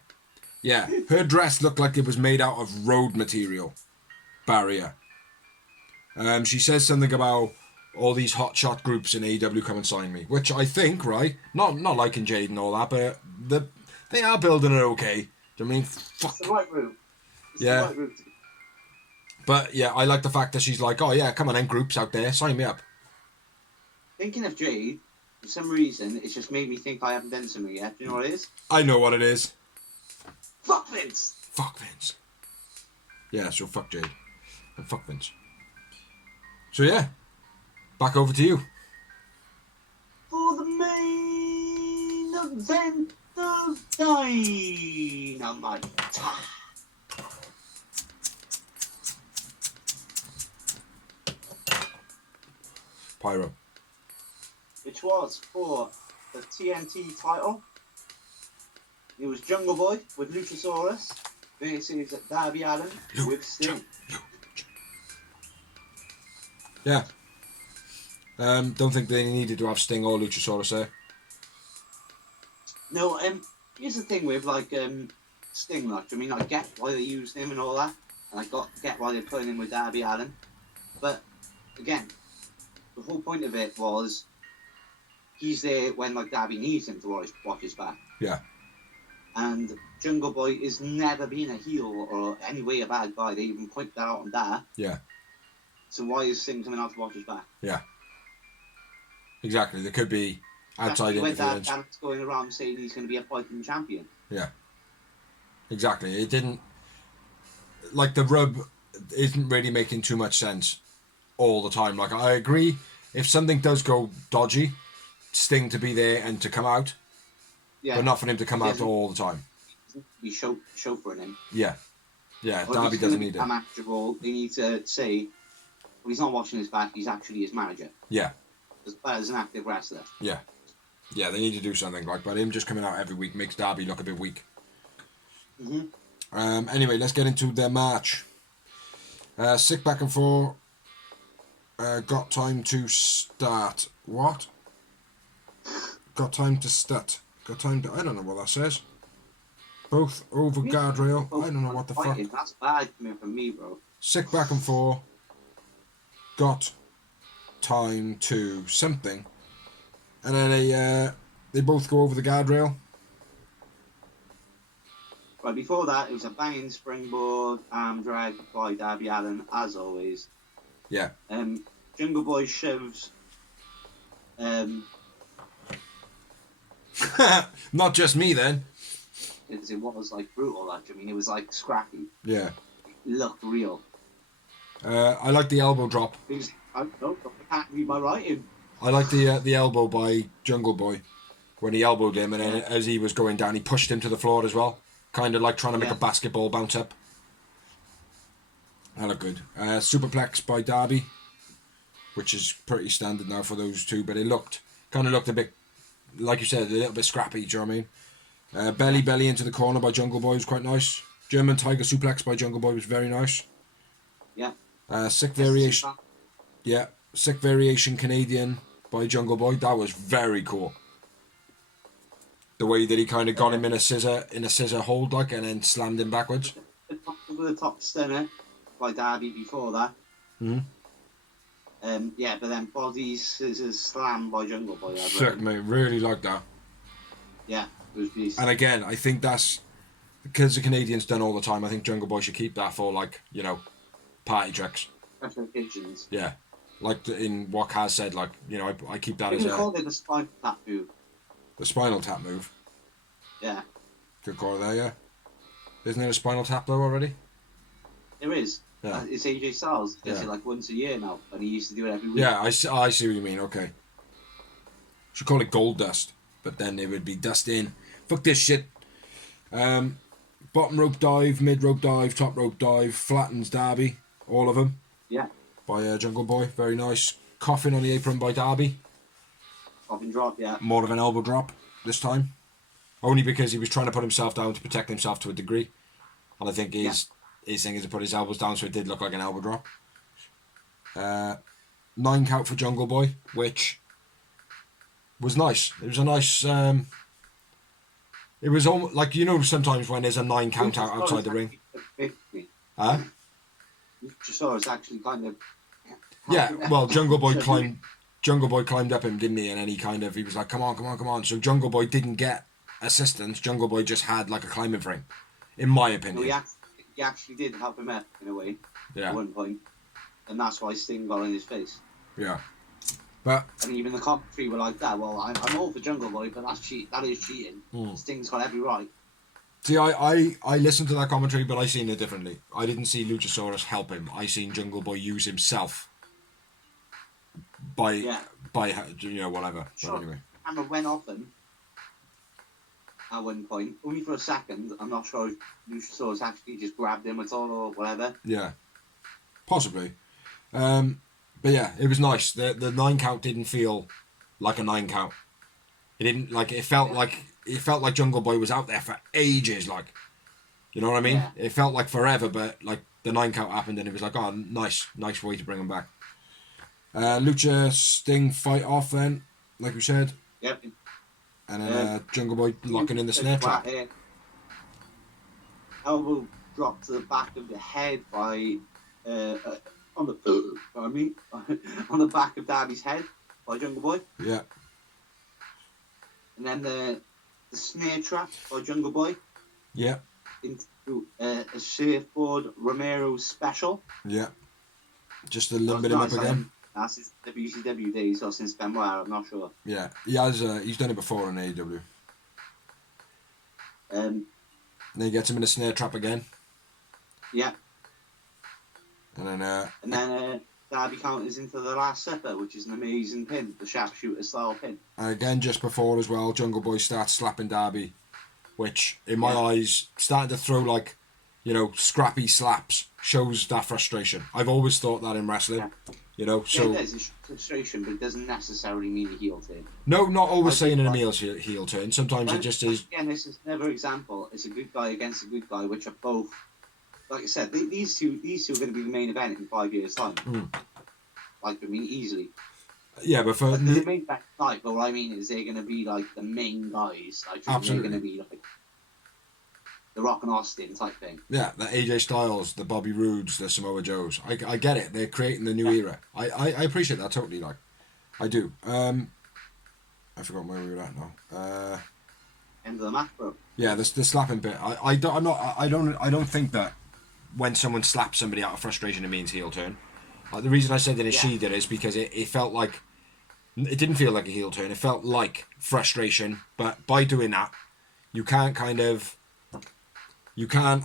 Yeah, her dress looked like it was made out of road material barrier. She says something about all these hotshot groups in AEW come and sign me, which I think, right? Not liking Jade and all that, but they are building it okay. Do you know what I mean? Fuck. It's the right route. Yeah. The right route. But yeah, I like the fact that she's like, oh yeah, come on then, groups out there, sign me up. Thinking of Jade, for some reason, it's just made me think I haven't done something yet. Do you know what it is? I know what it is. Fuck Vince! Fuck Vince. Yeah, so fuck Jade. And fuck Vince. So yeah, back over to you. For the main event of Dynamite. Pyro. Which was for the TNT title. It was Jungle Boy with Luchasaurus versus Darby Allin with Sting. Yeah. Don't think they needed to have Sting or Luchasaurus there. No, here's the thing with like Sting. Like, I mean, I get why they used him and all that, and I get why they're putting him with Darby Allin. But again, the whole point of it was he's there when like Darby needs him to watch his back. Yeah. And Jungle Boy has never been a heel or any way a bad guy. They even point that out on that. Yeah. So why is Sting coming out to watch his back? Yeah. Exactly. There could be outside interference. Alex going around saying he's going to be a fighting champion. Yeah. Exactly. It didn't. Like the rub isn't really making too much sense all the time. Like I agree, if something does go dodgy, Sting to be there and to come out. Yeah. But not for him to come out all the time. Be chauffeuring him. Yeah. Yeah, but Darby doesn't need it. Manageable, they need to say, well, he's not watching his back, he's actually his manager. Yeah. As an active wrestler. Yeah. Yeah, they need to do something. Like, but him just coming out every week makes Darby look a bit weak. Mm-hmm. Anyway, let's get into their match. Sick back and forth. Got time to start. What? Got time to start. Got time to... I don't know what that says. Both over guardrail. I don't know what the fuck. That's bad coming from me, bro. Sick back and forth. Got time to something. And then they both go over the guardrail. Right, before that, it was a banging springboard arm drag by Darby Allin, as always. Yeah. Jungle Boy shoves... Not just me then. It was like brutal, like, I mean, it was like scrappy. Yeah. It looked real. I like the elbow drop. I can't read my writing. I like the elbow by Jungle Boy when he elbowed him, and then as he was going down, he pushed him to the floor as well. Kind of like trying to make a basketball bounce up. That looked good. Superplex by Darby, which is pretty standard now for those two, but it kind of looked a bit, like you said, a little bit scrappy, do you know what I mean? Belly into the corner by Jungle Boy was quite nice. German Tiger Suplex by Jungle Boy was very nice. Yeah. Sick variation. Yeah. sick variation Canadian by Jungle Boy. That was very cool. The way that he kind of got him in a scissor hold, like, and then slammed him backwards. The top stunner by Darby before that. Yeah, but then body scissors slam by Jungle Boy. Sick, mate. Really like that. Yeah, it was beast. And again, I think that's because the Canadians done all the time. I think Jungle Boy should keep that for, like, you know, party tricks. Special occasions. Yeah, like in what Kaz said, like, you know, I keep that as call it the spinal tap move. The spinal tap move. Yeah. Good call there, yeah. Isn't there a spinal tap though already? There is. Yeah. It's AJ Styles. He does it like once a year now, and he used to do it every week. Yeah, I see what you mean. Okay. Should call it gold dust, but then it would be dust in. Fuck this shit. Bottom rope dive, mid rope dive, top rope dive, flattens Darby, all of them. Yeah. By Jungle Boy, very nice. Coffin on the apron by Darby. Coffin drop, yeah. More of an elbow drop this time, only because he was trying to put himself down to protect himself to a degree, and I think his thing is to put his elbows down, so it did look like an elbow drop. 9 count for Jungle Boy, which was nice. It was a nice. It was almost like, you know, sometimes when there's a 9 count out outside the ring. Huh? Just saw us actually kind of. Yeah, well, Jungle Boy climbed up him, didn't he? And then he was like, come on. So Jungle Boy didn't get assistance. Jungle Boy just had like a climbing frame, in my opinion. Well, he actually did help him out in a way. Yeah. At one point, and that's why Sting got in his face. Yeah. But and even the commentary were like that. Well, I'm all for Jungle Boy, but that is cheating. Sting's got every right. See, I listened to that commentary, but I seen it differently. I didn't see Luchasaurus help him. I seen Jungle Boy use himself by you know, whatever. Sure. But anyway. Hammer went off him at one point, only for a second. I'm not sure if Luchasaurus actually just grabbed him at all or whatever. Yeah, possibly. But yeah, it was nice. The 9 count didn't feel like a 9 count. It didn't like. It felt like Jungle Boy was out there for ages. Like, you know what I mean? Yeah. It felt like forever, but like the 9 count happened, and it was like, oh, nice way to bring him back. Lucha Sting fight off then, like we said. Yep. And then Jungle Boy locking in the snare trap. Elbow drop to the back of the head by on the back of Darby's head by Jungle Boy. Yeah. And then the snare trap by Jungle Boy. Yeah. Into a surfboard Romero special. Yeah. Just to limit him up again. That's his WCW days, or since Benoit, I'm not sure. Yeah, he has. He's done it before in AEW. Then he gets him in a snare trap again. Yeah. And then. Darby counters into the Last Supper, which is an amazing pin, the sharpshooter style pin. And again, just before as well, Jungle Boy starts slapping Darby, which in my eyes, starting to throw like, you know, scrappy slaps shows that frustration. I've always thought that in wrestling. Yeah. You know, so yeah, there's frustration, but it doesn't necessarily mean a heel turn. No, not always saying in a heel turn. Sometimes it just is. Again, this is another example. It's a good guy against a good guy, which are both, like I said, these two are going to be the main event in 5 years' time. Like, I mean, easily. Yeah, but for the main event tonight, but what I mean is they're going to be like the main guys. Like, absolutely. They're going to be like the Rock and Austin type thing. Yeah, the AJ Styles, the Bobby Roodes, the Samoa Joes. I get it. They're creating the new era. I appreciate that totally. Like, I do. I forgot where we were at now. End of the match, bro. Yeah, the slapping bit. I don't think that when someone slaps somebody out of frustration it means heel turn. The reason I said that in Sheeda is because it felt like it didn't feel like a heel turn. It felt like frustration, but by doing that, you can't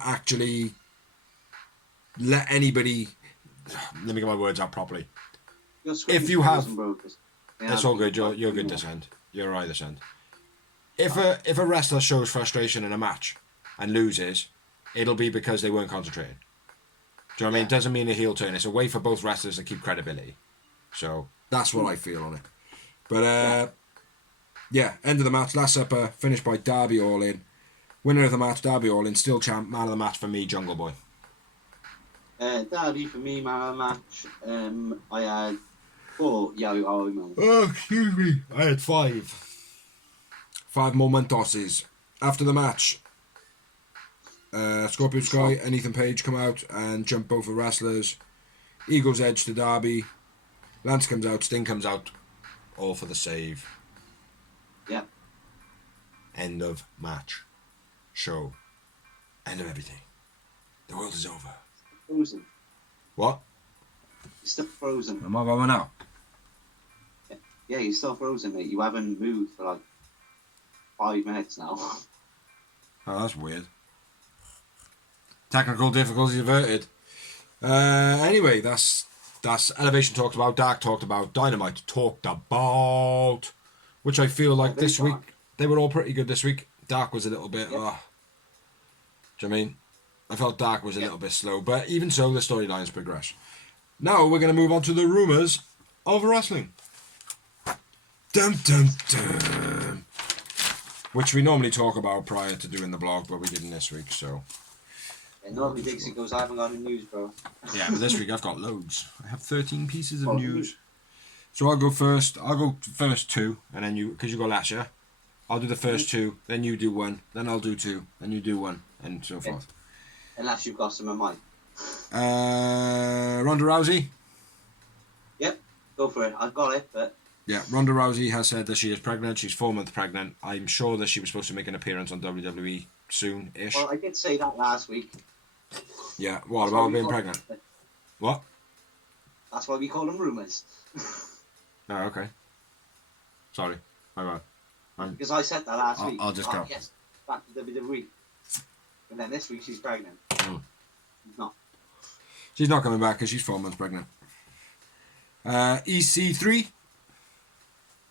actually let anybody. Let me get my words out properly. If you have, that's all good. You're good this end. You're right this end. If a wrestler shows frustration in a match and loses, it'll be because they weren't concentrating. Do you know what I mean? It doesn't mean a heel turn. It's a way for both wrestlers to keep credibility. So that's what I feel on it. But end of the match. Last Supper finished by Darby All In. Winner of the match, Darby All In. Still champ. Man of the match for me, Jungle Boy. Darby for me, man of the match. I had 4, yeah, I know. Oh, excuse me. I had 5. 5 momentouses. After the match, Scorpio Sky and Ethan Page come out and jump both the wrestlers. Eagle's Edge to Darby. Lance comes out, Sting comes out. All for the save. Yeah. End of match. Show. End of everything. The world is over. Frozen. What? You're still frozen. Am I going out? Yeah, you're still frozen, mate. You haven't moved for like 5 minutes now. Oh, that's weird. Technical difficulties averted. Anyway, that's Elevation talked about, Dark talked about, Dynamite talked about, which I feel like this week, they were all pretty good this week. Dark was a little bit, do you know what I mean? I felt Dark was a little bit slow, but even so, the storylines progress. Now we're going to move on to the rumours of wrestling. Dum dum dum. Which we normally talk about prior to doing the blog, but we didn't this week, so. Yeah, normally Dixie goes, I haven't got any news, bro. Yeah, but this week I've got loads. I have 13 pieces of news. So I'll go first. I'll go first 2, and then you, because you go last, yeah? I'll do the first 2, then you do 1, then I'll do 2, then you do 1, and so forth. Unless you've got some of mine. Ronda Rousey? Yep, go for it. I've got it, but... Yeah, Ronda Rousey has said that she is pregnant. She's 4 months pregnant. I'm sure that she was supposed to make an appearance on WWE soon-ish. Well, I did say that last week. Yeah, what about being pregnant? What? That's why we call them rumours. Oh, okay. Sorry, my bad. Because I said that last week. I'll just go. Yes, back to WWE. And then this week she's pregnant. She's not. She's not coming back because she's 4 months pregnant. EC3?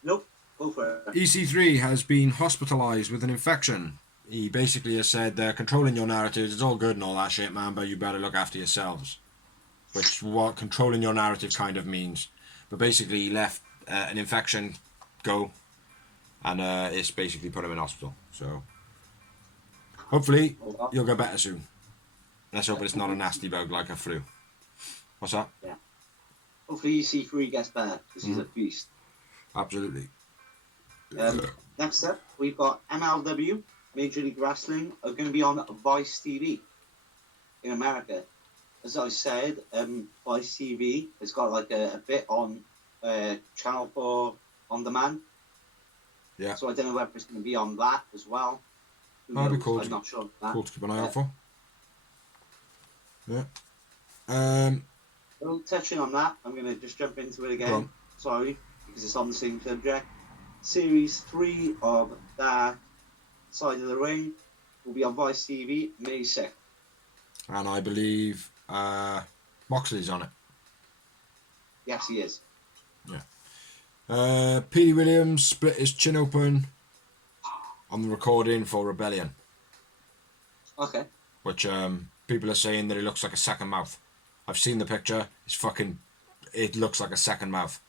Nope, go for it. EC3 has been hospitalised with an infection. He basically has said they're controlling your narratives. It's all good and all that shit, man, but you better look after yourselves. Which what controlling your narrative kind of means. But basically he left an infection go, and it's basically put him in hospital. So hopefully you'll get better soon. Let's hope it's not a nasty bug like a flu. What's that? Yeah. Hopefully EC3 gets better because he's a beast. Absolutely. Next up, we've got MLW, Major League Wrestling, are going to be on Vice TV in America. As I said, Vice TV has got like a bit on Channel 4 On Demand. Yeah. So I don't know whether it's going to be on that as well. That'd be cool. I'm not sure. Cool to keep an eye out for. Yeah. Well, touching on that, I'm going to just jump into it again. Go on. Sorry, because it's on the same subject. Series 3 of Dark Side of the Ring will be on Vice TV May 6th. And I believe Moxley's on it. Yes, he is. Yeah. Petey Williams split his chin open on the recording for Rebellion. Okay. Which people are saying that it looks like a second mouth. I've seen the picture. It looks like a second mouth.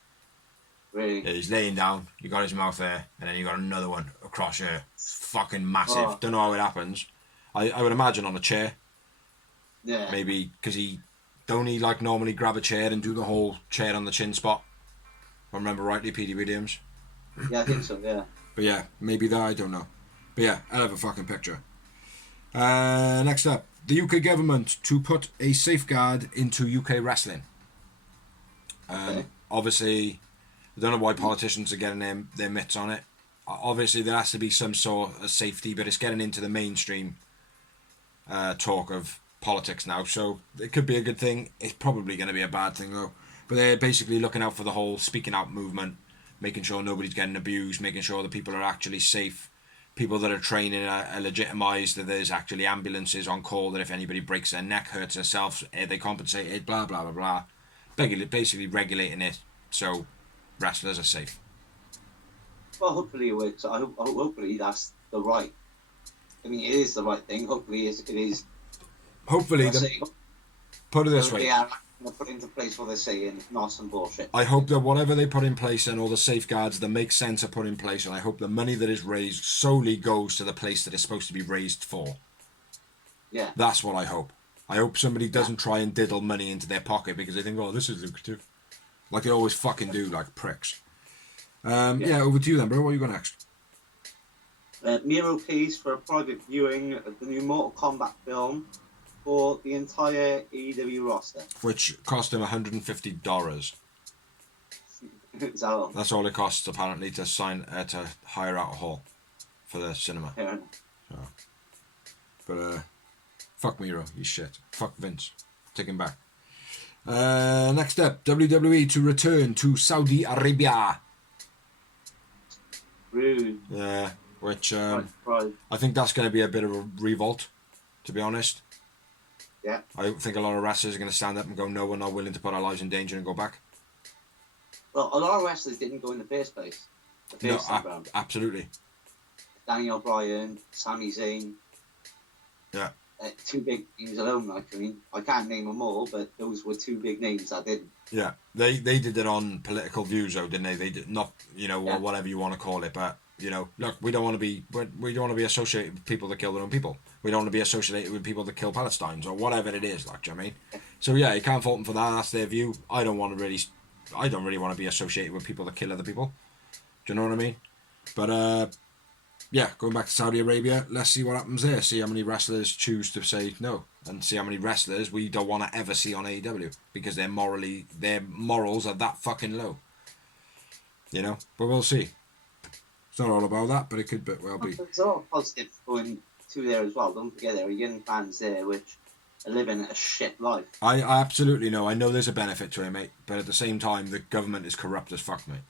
Really? Yeah, he's laying down. You got his mouth there, and then you got another one across here. It's fucking massive. Oh. Don't know how it happens. I would imagine on a chair. Yeah. Maybe because he like normally grab a chair and do the whole chair on the chin spot. If I remember rightly, Petey Williams. Yeah, I think so, yeah. But yeah, maybe that, I don't know. But yeah, I'll have a fucking picture. Next up, the UK government to put a safeguard into UK wrestling. Okay. Obviously, I don't know why politicians are getting their mitts on it. Obviously, there has to be some sort of safety, but it's getting into the mainstream talk of politics now. So it could be a good thing. It's probably going to be a bad thing, though. But they're basically looking out for the whole speaking out movement, making sure nobody's getting abused, making sure that people are actually safe. People that are training are legitimised, that there's actually ambulances on call, that if anybody breaks their neck, hurts themselves, they compensate it, blah, blah, blah, blah. Basically regulating it so wrestlers are safe. Well, hopefully it works. Hopefully that's the right. I mean, it is the right thing. Hopefully it is. Hopefully, put it this way. They are put into place what they're saying, not some bullshit. I hope that whatever they put in place and all the safeguards that make sense are put in place, and I hope the money that is raised solely goes to the place that it's supposed to be raised for. Yeah. That's what I hope. I hope somebody doesn't try and diddle money into their pocket because they think, oh, this is lucrative. Like they always fucking do, like pricks. Yeah, over to you then, bro. What you got next? Miro pays for a private viewing of the new Mortal Kombat film for the entire AEW roster. Which cost him $150. Is that all? That's all it costs apparently to hire out a hall for the cinema. Fair enough. So, but fuck Miro, he's shit. Fuck Vince, take him back. Next up, WWE to return to Saudi Arabia. Rude. Yeah, which Right. I think that's going to be a bit of a revolt, to be honest. Yeah. I think a lot of wrestlers are going to stand up and go, no, we're not willing to put our lives in danger and go back. Well, a lot of wrestlers didn't go in the first place. The first time round. Absolutely. Daniel Bryan, Sami Zayn. Yeah. Two big names alone, like, I mean, I can't name them all, but those were two big names that didn't. Yeah, they did it on political views, though, didn't they? They did not, or whatever you want to call it. But look, we don't want to be associated with people that kill their own people. We don't want to be associated with people that kill Palestinians or whatever it is. Like, do you know what I mean? Yeah. So yeah, you can't fault them for that. That's their view. I don't really want to be associated with people that kill other people. Do you know what I mean? But yeah, going back to Saudi Arabia, let's see what happens there. See how many wrestlers choose to say no, and see how many wrestlers we don't want to ever see on AEW because their morals are that fucking low. But we'll see. It's not all about that, but it could well be. It's all positive going to there as well. Don't forget there are young fans there which are living a shit life. I absolutely know. I know there's a benefit to it, mate. But at the same time, the government is corrupt as fuck, mate.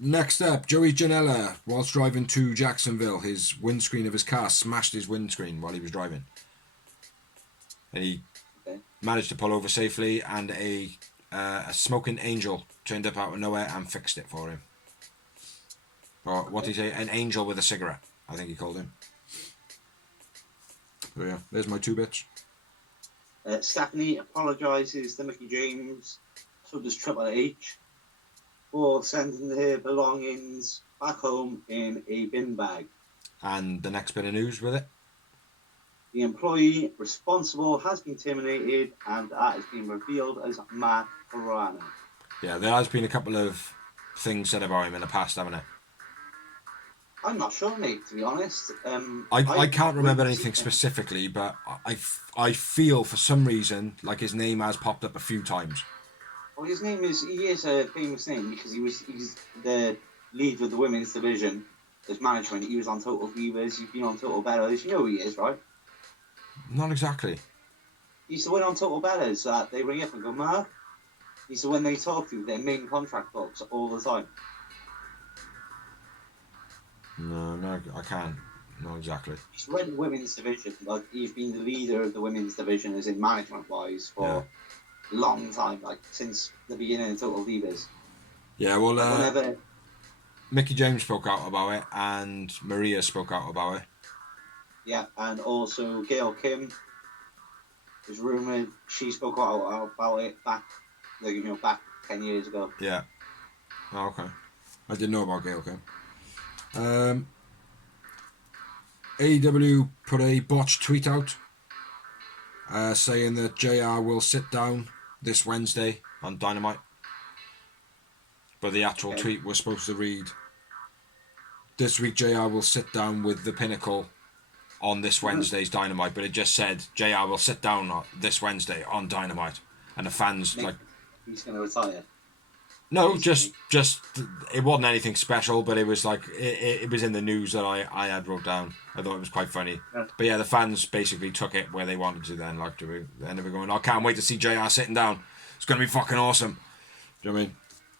Next up, Joey Janela, whilst driving to Jacksonville, his windscreen of his car smashed his windscreen while he was driving. And he managed to pull over safely, and a smoking angel turned up out of nowhere and fixed it for him. Or what did he say? An angel with a cigarette, I think he called him. So yeah, there's my 2 bits. Stephanie apologises to Mickey James, so does Triple H, for sending her belongings back home in a bin bag. And the next bit of news with it? The employee responsible has been terminated, and that has been revealed as Matt Carano. Yeah, there has been a couple of things said about him in the past, haven't there? I'm not sure, mate, to be honest. I can't remember anything specifically, but I feel for some reason like his name has popped up a few times. Well, he is a famous name because he's the lead of the women's division as management. He was on Total Divas, he's been on Total Bellas. You know who he is, right? Not exactly. He used to win on Total Bellas that they ring up and go, Mark. He used to, when they talk to their main contract talks all the time. No, I can't. Not exactly. He's run women's division. Like, he's been the leader of the women's division as in management-wise for a long time, like since the beginning of Total Divas. Yeah, well, whenever Mickey James spoke out about it, and Maria spoke out about it. Yeah, and also Gail Kim. There's rumoured she spoke out about it back 10 years ago. Yeah. Oh, okay. I didn't know about Gail Kim. AEW put a botched tweet out saying that JR will sit down this Wednesday on Dynamite. But the actual tweet was supposed to read, this week JR will sit down with the Pinnacle on this Wednesday's Dynamite, but it just said JR will sit down this Wednesday on Dynamite. And the fans he's going to retire. No, just it wasn't anything special, but it was like it was in the news that I had wrote down. I thought it was quite funny. Yeah. But yeah, the fans basically took it where they wanted to. Then like they were going, I can't wait to see JR sitting down. It's gonna be fucking awesome. Do you know what I mean?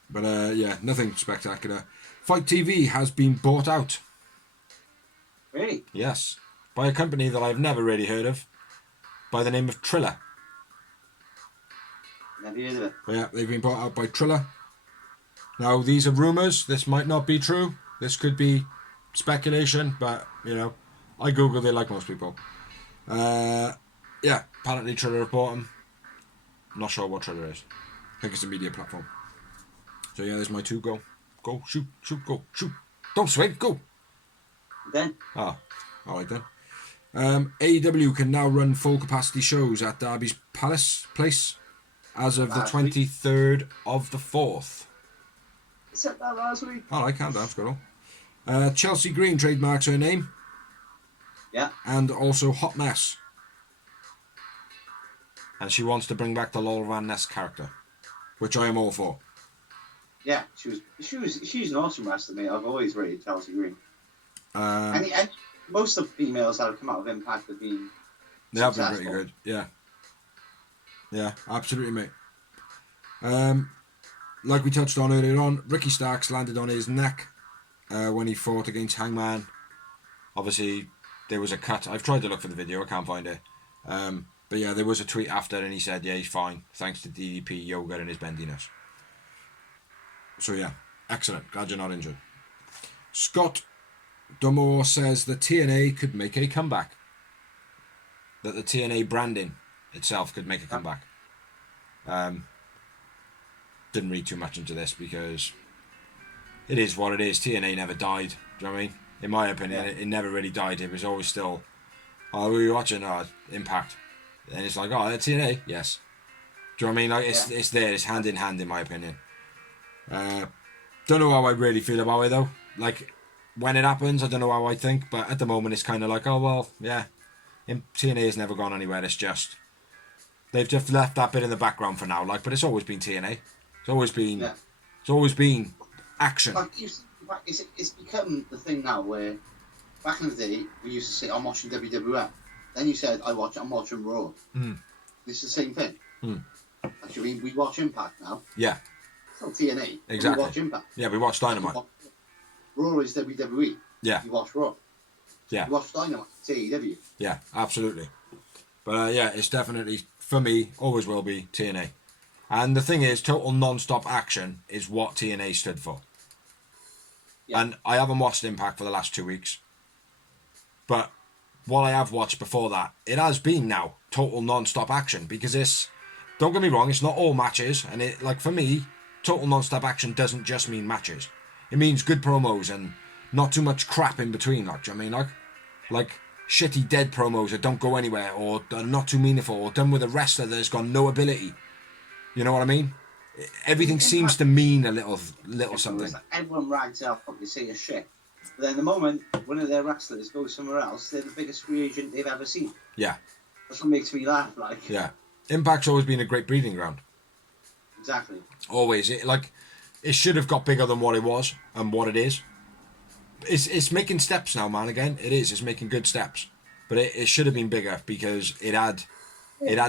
But yeah, nothing spectacular. Fight TV has been bought out. Really? Yes, by a company that I've never really heard of, by the name of Triller. Never heard of it. But yeah, they've been bought out by Triller. Now, these are rumours. This might not be true. This could be speculation, but, I Googled it like most people. Yeah, apparently Triller have bought them. Not sure what Triller is. I think it's a media platform. So, yeah, there's my 2. Go. Go, shoot, go, shoot. Don't swing, go. Then? Ah, alright then. AEW can now run full capacity shows at Derby's Place as of the Last week. 23rd of the 4th. Said that last week. All right, calm down, Squirrel. Chelsea Green trademarks her name. Yeah. And also Hot Mess. And she wants to bring back the Laura Van Ness character, which I am all for. Yeah, she's an awesome wrestler, mate. I've always rated Chelsea Green. And most of the females that have come out of Impact have been They have been successful. pretty good, yeah. Yeah, absolutely, mate. Like we touched on earlier on, Ricky Starks landed on his neck when he fought against Hangman. Obviously, there was a cut. I've tried to look for the video, I can't find it. But yeah, there was a tweet after and he said, yeah, he's fine, thanks to DDP yoga and his bendiness. So yeah, excellent. Glad you're not injured. Scott Dumore says the TNA could make a comeback. That the TNA branding itself could make a comeback. Didn't read too much into this because it is what it is. TNA never died. Do you know what I mean? In my opinion, it never really died. It was always still, oh, were you watching? Oh, Impact. And it's like, oh, TNA? Yes. Do you know what I mean? Like, it's there. It's hand in hand, in my opinion. Don't know how I really feel about it, though. Like, when it happens, I don't know how I think. But at the moment, it's kind of like, oh, well, yeah. TNA has never gone anywhere. It's just, they've just left that bit in the background for now. Like, but it's always been TNA. It's always been, it's always been action. Like, it's become the thing now where back in the day we used to say I'm watching WWF. Then you said I'm watching Raw. It's the same thing. Actually, we watch Impact now. Yeah. It's not TNA. Exactly. We watch Impact. Yeah, we watch Dynamite. Raw is WWE. Yeah. You watch Raw. Yeah. You watch Dynamite. It's AEW. Yeah, absolutely. But yeah, it's definitely, for me, always will be TNA. And the thing is, total non-stop action is what TNA stood for. Yeah. And I haven't watched Impact for the last 2 weeks. But what I have watched before that, it has been now total non-stop action. Because it's, don't get me wrong, it's not all matches. And it, like, for me, total non-stop action doesn't just mean matches. It means good promos and not too much crap in between. Like, do you know what I mean? Like shitty dead promos that don't go anywhere or are not too meaningful or done with a wrestler that's got no ability. You know what I mean? Everything seems to mean a little something. Everyone rags out what they say is shit. But then the moment one of their wrestlers goes somewhere else, they're the biggest free agent they've ever seen. Yeah. That's what makes me laugh. Like. Yeah. Impact's always been a great breeding ground. Exactly. Always. It should have got bigger than what it was and what it is. It's making steps now, man. Again, it is. It's making good steps. But it should have been bigger because it had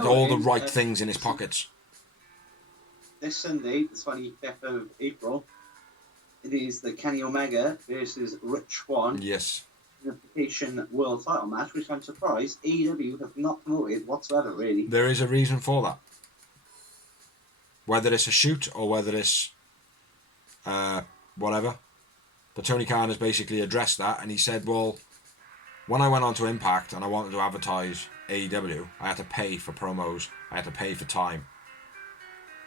all the right things in its pockets. This Sunday, the 25th of April, it is the Kenny Omega versus Rich Swann. Yes. Unification World Title match, which I'm surprised AEW have not promoted whatsoever, really. There is a reason for that. Whether it's a shoot or whether it's whatever. But Tony Khan has basically addressed that and he said, well, when I went on to Impact and I wanted to advertise AEW, I had to pay for promos, I had to pay for time.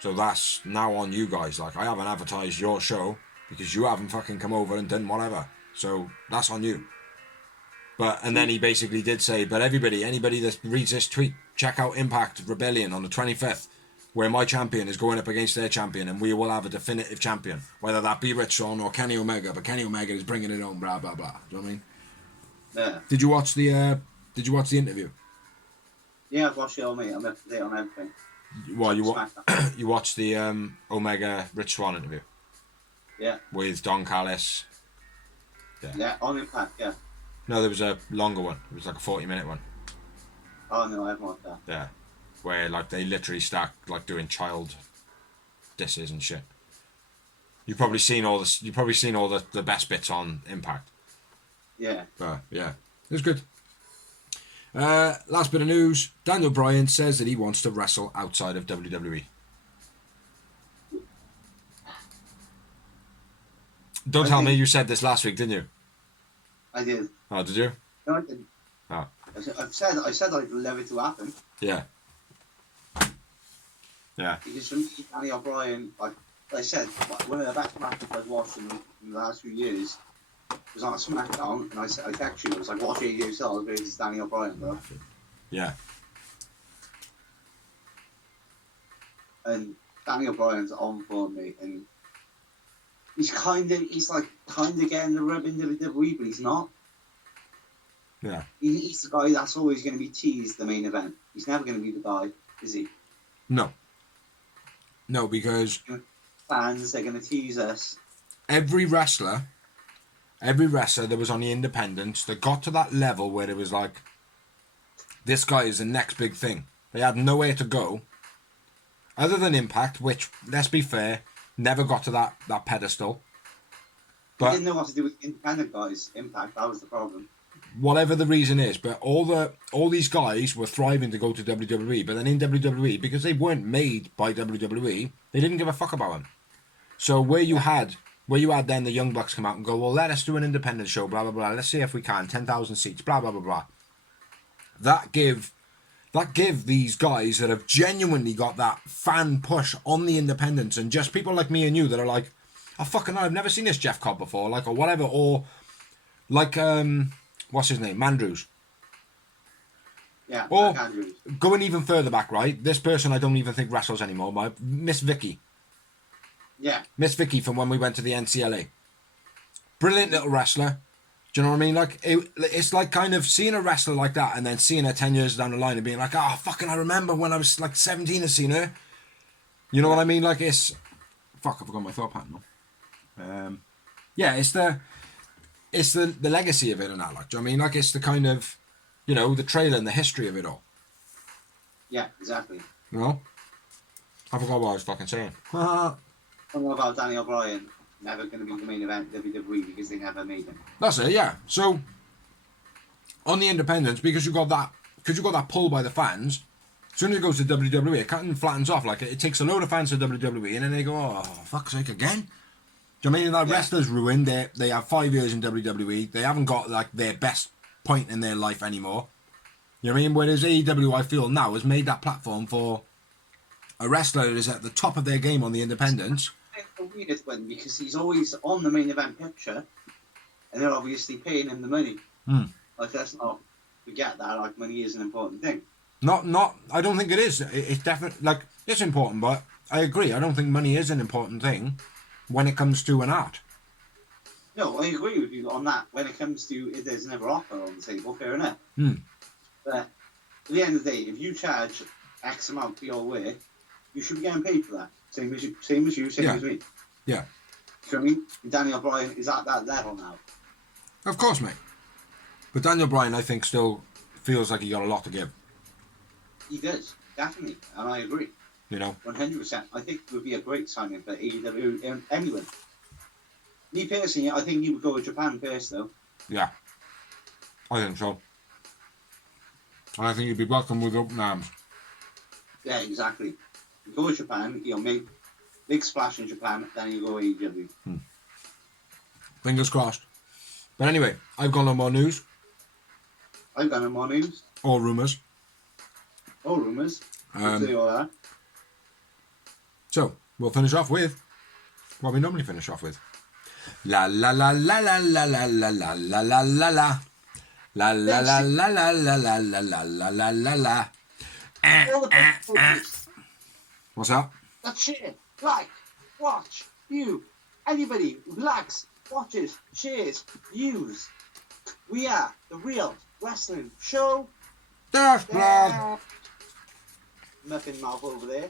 So that's now on you guys. Like, I haven't advertised your show because you haven't fucking come over and done whatever. So that's on you. And then he basically did say, but anybody that reads this tweet, check out Impact Rebellion on the 25th, where my champion is going up against their champion, and we will have a definitive champion, whether that be Rich Swann or Kenny Omega. But Kenny Omega is bringing it home, blah blah blah. Do you know what I mean? Yeah. Did you watch the interview? Yeah, I've watched it all, mate. I'm up to date on everything. Well, you watched the Omega Rich Swann interview? Yeah. With Don Callis? Yeah, on Impact, yeah. No, there was a longer one. It was like a 40-minute one. Oh, no, I haven't watched that. Yeah. Where, like, they literally start, like, doing child disses and shit. You've probably seen all the best bits on Impact. Yeah. But, yeah. It was good. Last bit of news. Daniel Bryan says that he wants to wrestle outside of WWE. Don't tell me you said this last week, didn't you? I did. Oh, did you? No, I didn't. Oh. I said I'd love it to happen. Yeah. Yeah. Because for me, Daniel Bryan, like I said, one of the best matches I've watched in the last few years was on SmackDown, and I texted you, I was like, watch AEW Styles versus Daniel Bryan, bro. Yeah. and Daniel Bryan's on for me, and he's like getting the rub in WWE, but he's not. Yeah. He's the guy that's always going to be teased the main event. He's never going to be the guy, is he? No. No, because fans, they're going to tease us. Every wrestler that was on the independents that got to that level where it was like, this guy is the next big thing. They had nowhere to go other than Impact, which, let's be fair, never got to that pedestal. But they didn't know what to do with independent guys. Impact, that was the problem. Whatever the reason is, but all these guys were thriving to go to WWE, but then in WWE, because they weren't made by WWE, they didn't give a fuck about them. So where you had then the Young Bucks come out and go, well, let us do an independent show, blah, blah, blah, let's see if we can, 10,000 seats, blah, blah, blah, blah. That give these guys that have genuinely got that fan push on the independents, and just people like me and you that are like, oh, fucking hell, I've never seen this Jeff Cobb before, like, or whatever, or like, what's his name, Mandrews. Yeah, or Andrews. Going even further back, right, this person I don't even think wrestles anymore, Miss Vicky. Yeah. Miss Vicky from when we went to the NCLA. Brilliant little wrestler. Do you know what I mean? Like, it's like kind of seeing a wrestler like that and then seeing her 10 years down the line and being like, oh, fucking, I remember when I was like 17 and seen her. You know what I mean? Like, it's... Fuck, I forgot my thought pattern now. Yeah, it's the legacy of it and that, like, do you know what I mean? Like, it's the kind of, you know, the trail and the history of it all. Yeah, exactly. You know? I forgot what I was fucking saying. What about Daniel Bryan? Never going to be the main event WWE because they never made him. That's it, yeah. So, on the independents, because you got that pull by the fans, as soon as it goes to WWE, it kind of flattens off. Like, it takes a load of fans to WWE, and then they go, oh, fuck's sake, again? Do you know what I mean? That wrestler's ruined. They have 5 years in WWE. They haven't got, like, their best point in their life anymore. You know what I mean? Whereas AEW, I feel now, has made that platform for a wrestler that is at the top of their game on the independents. It's a weird one because he's always on the main event picture, and they're obviously paying him the money. Like, let's not forget that. Like, money is an important thing. Not. I don't think it is. It's definitely, like, it's important, but I agree. I don't think money is an important thing when it comes to an art. No, I agree with you on that. When it comes to if there's never offer on the table, fair enough. But at the end of the day, if you charge X amount for your work, you should be getting paid for that. Same as you, same as me. Yeah. You know what I mean? Daniel Bryan is at that level now. Of course, mate. But Daniel Bryan, I think, still feels like he got a lot to give. He does, definitely, and I agree. You know? 100%. I think it would be a great signing for AEW, anyone. Me personally, I think he would go to Japan first, though. Yeah. I think so. I think he'd be welcome with open arms. Yeah, exactly. You go to Japan, you'll make big splash in Japan, then you go AEW. Fingers crossed. But anyway, I've got no more news. I've got no more news. Or rumours. Or rumours. We'll do all that. So, we'll finish off with what we normally finish off with. La la la la la la la la la la la la la. La la la la la la la la la la la la la. What's that? That's shit. Like, watch, view. Anybody who likes, watches, shares, views. We are the Real Wrestling Show. Dash blog. Nothing mouth over there.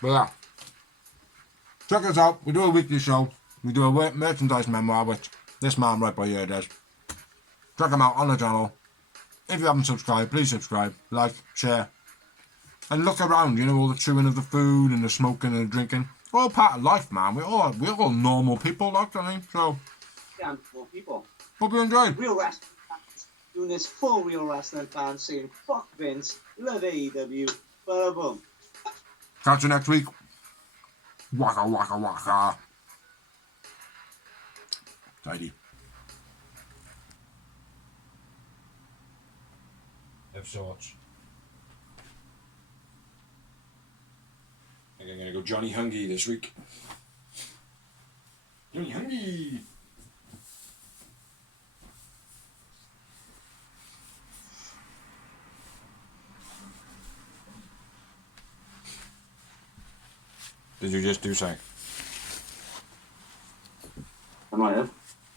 But yeah. Check us out. We do a weekly show. We do a merchandise memoir, which this man right by here does. Check him out on the channel. If you haven't subscribed, please subscribe, like, share. And look around, you know, all the chewing of the food and the smoking and the drinking. We're all part of life, man. We're all normal people, like, I mean, so. Yeah, more people. Hope you enjoyed. Real wrestling fans doing this for real wrestling fans saying, fuck Vince, love AEW, bada boom. Catch you next week. Waka waka waka. Tidy. Of sorts. I think I'm going to go Johnny Hungy this week. Johnny Hungy! Did you just do something? I might have.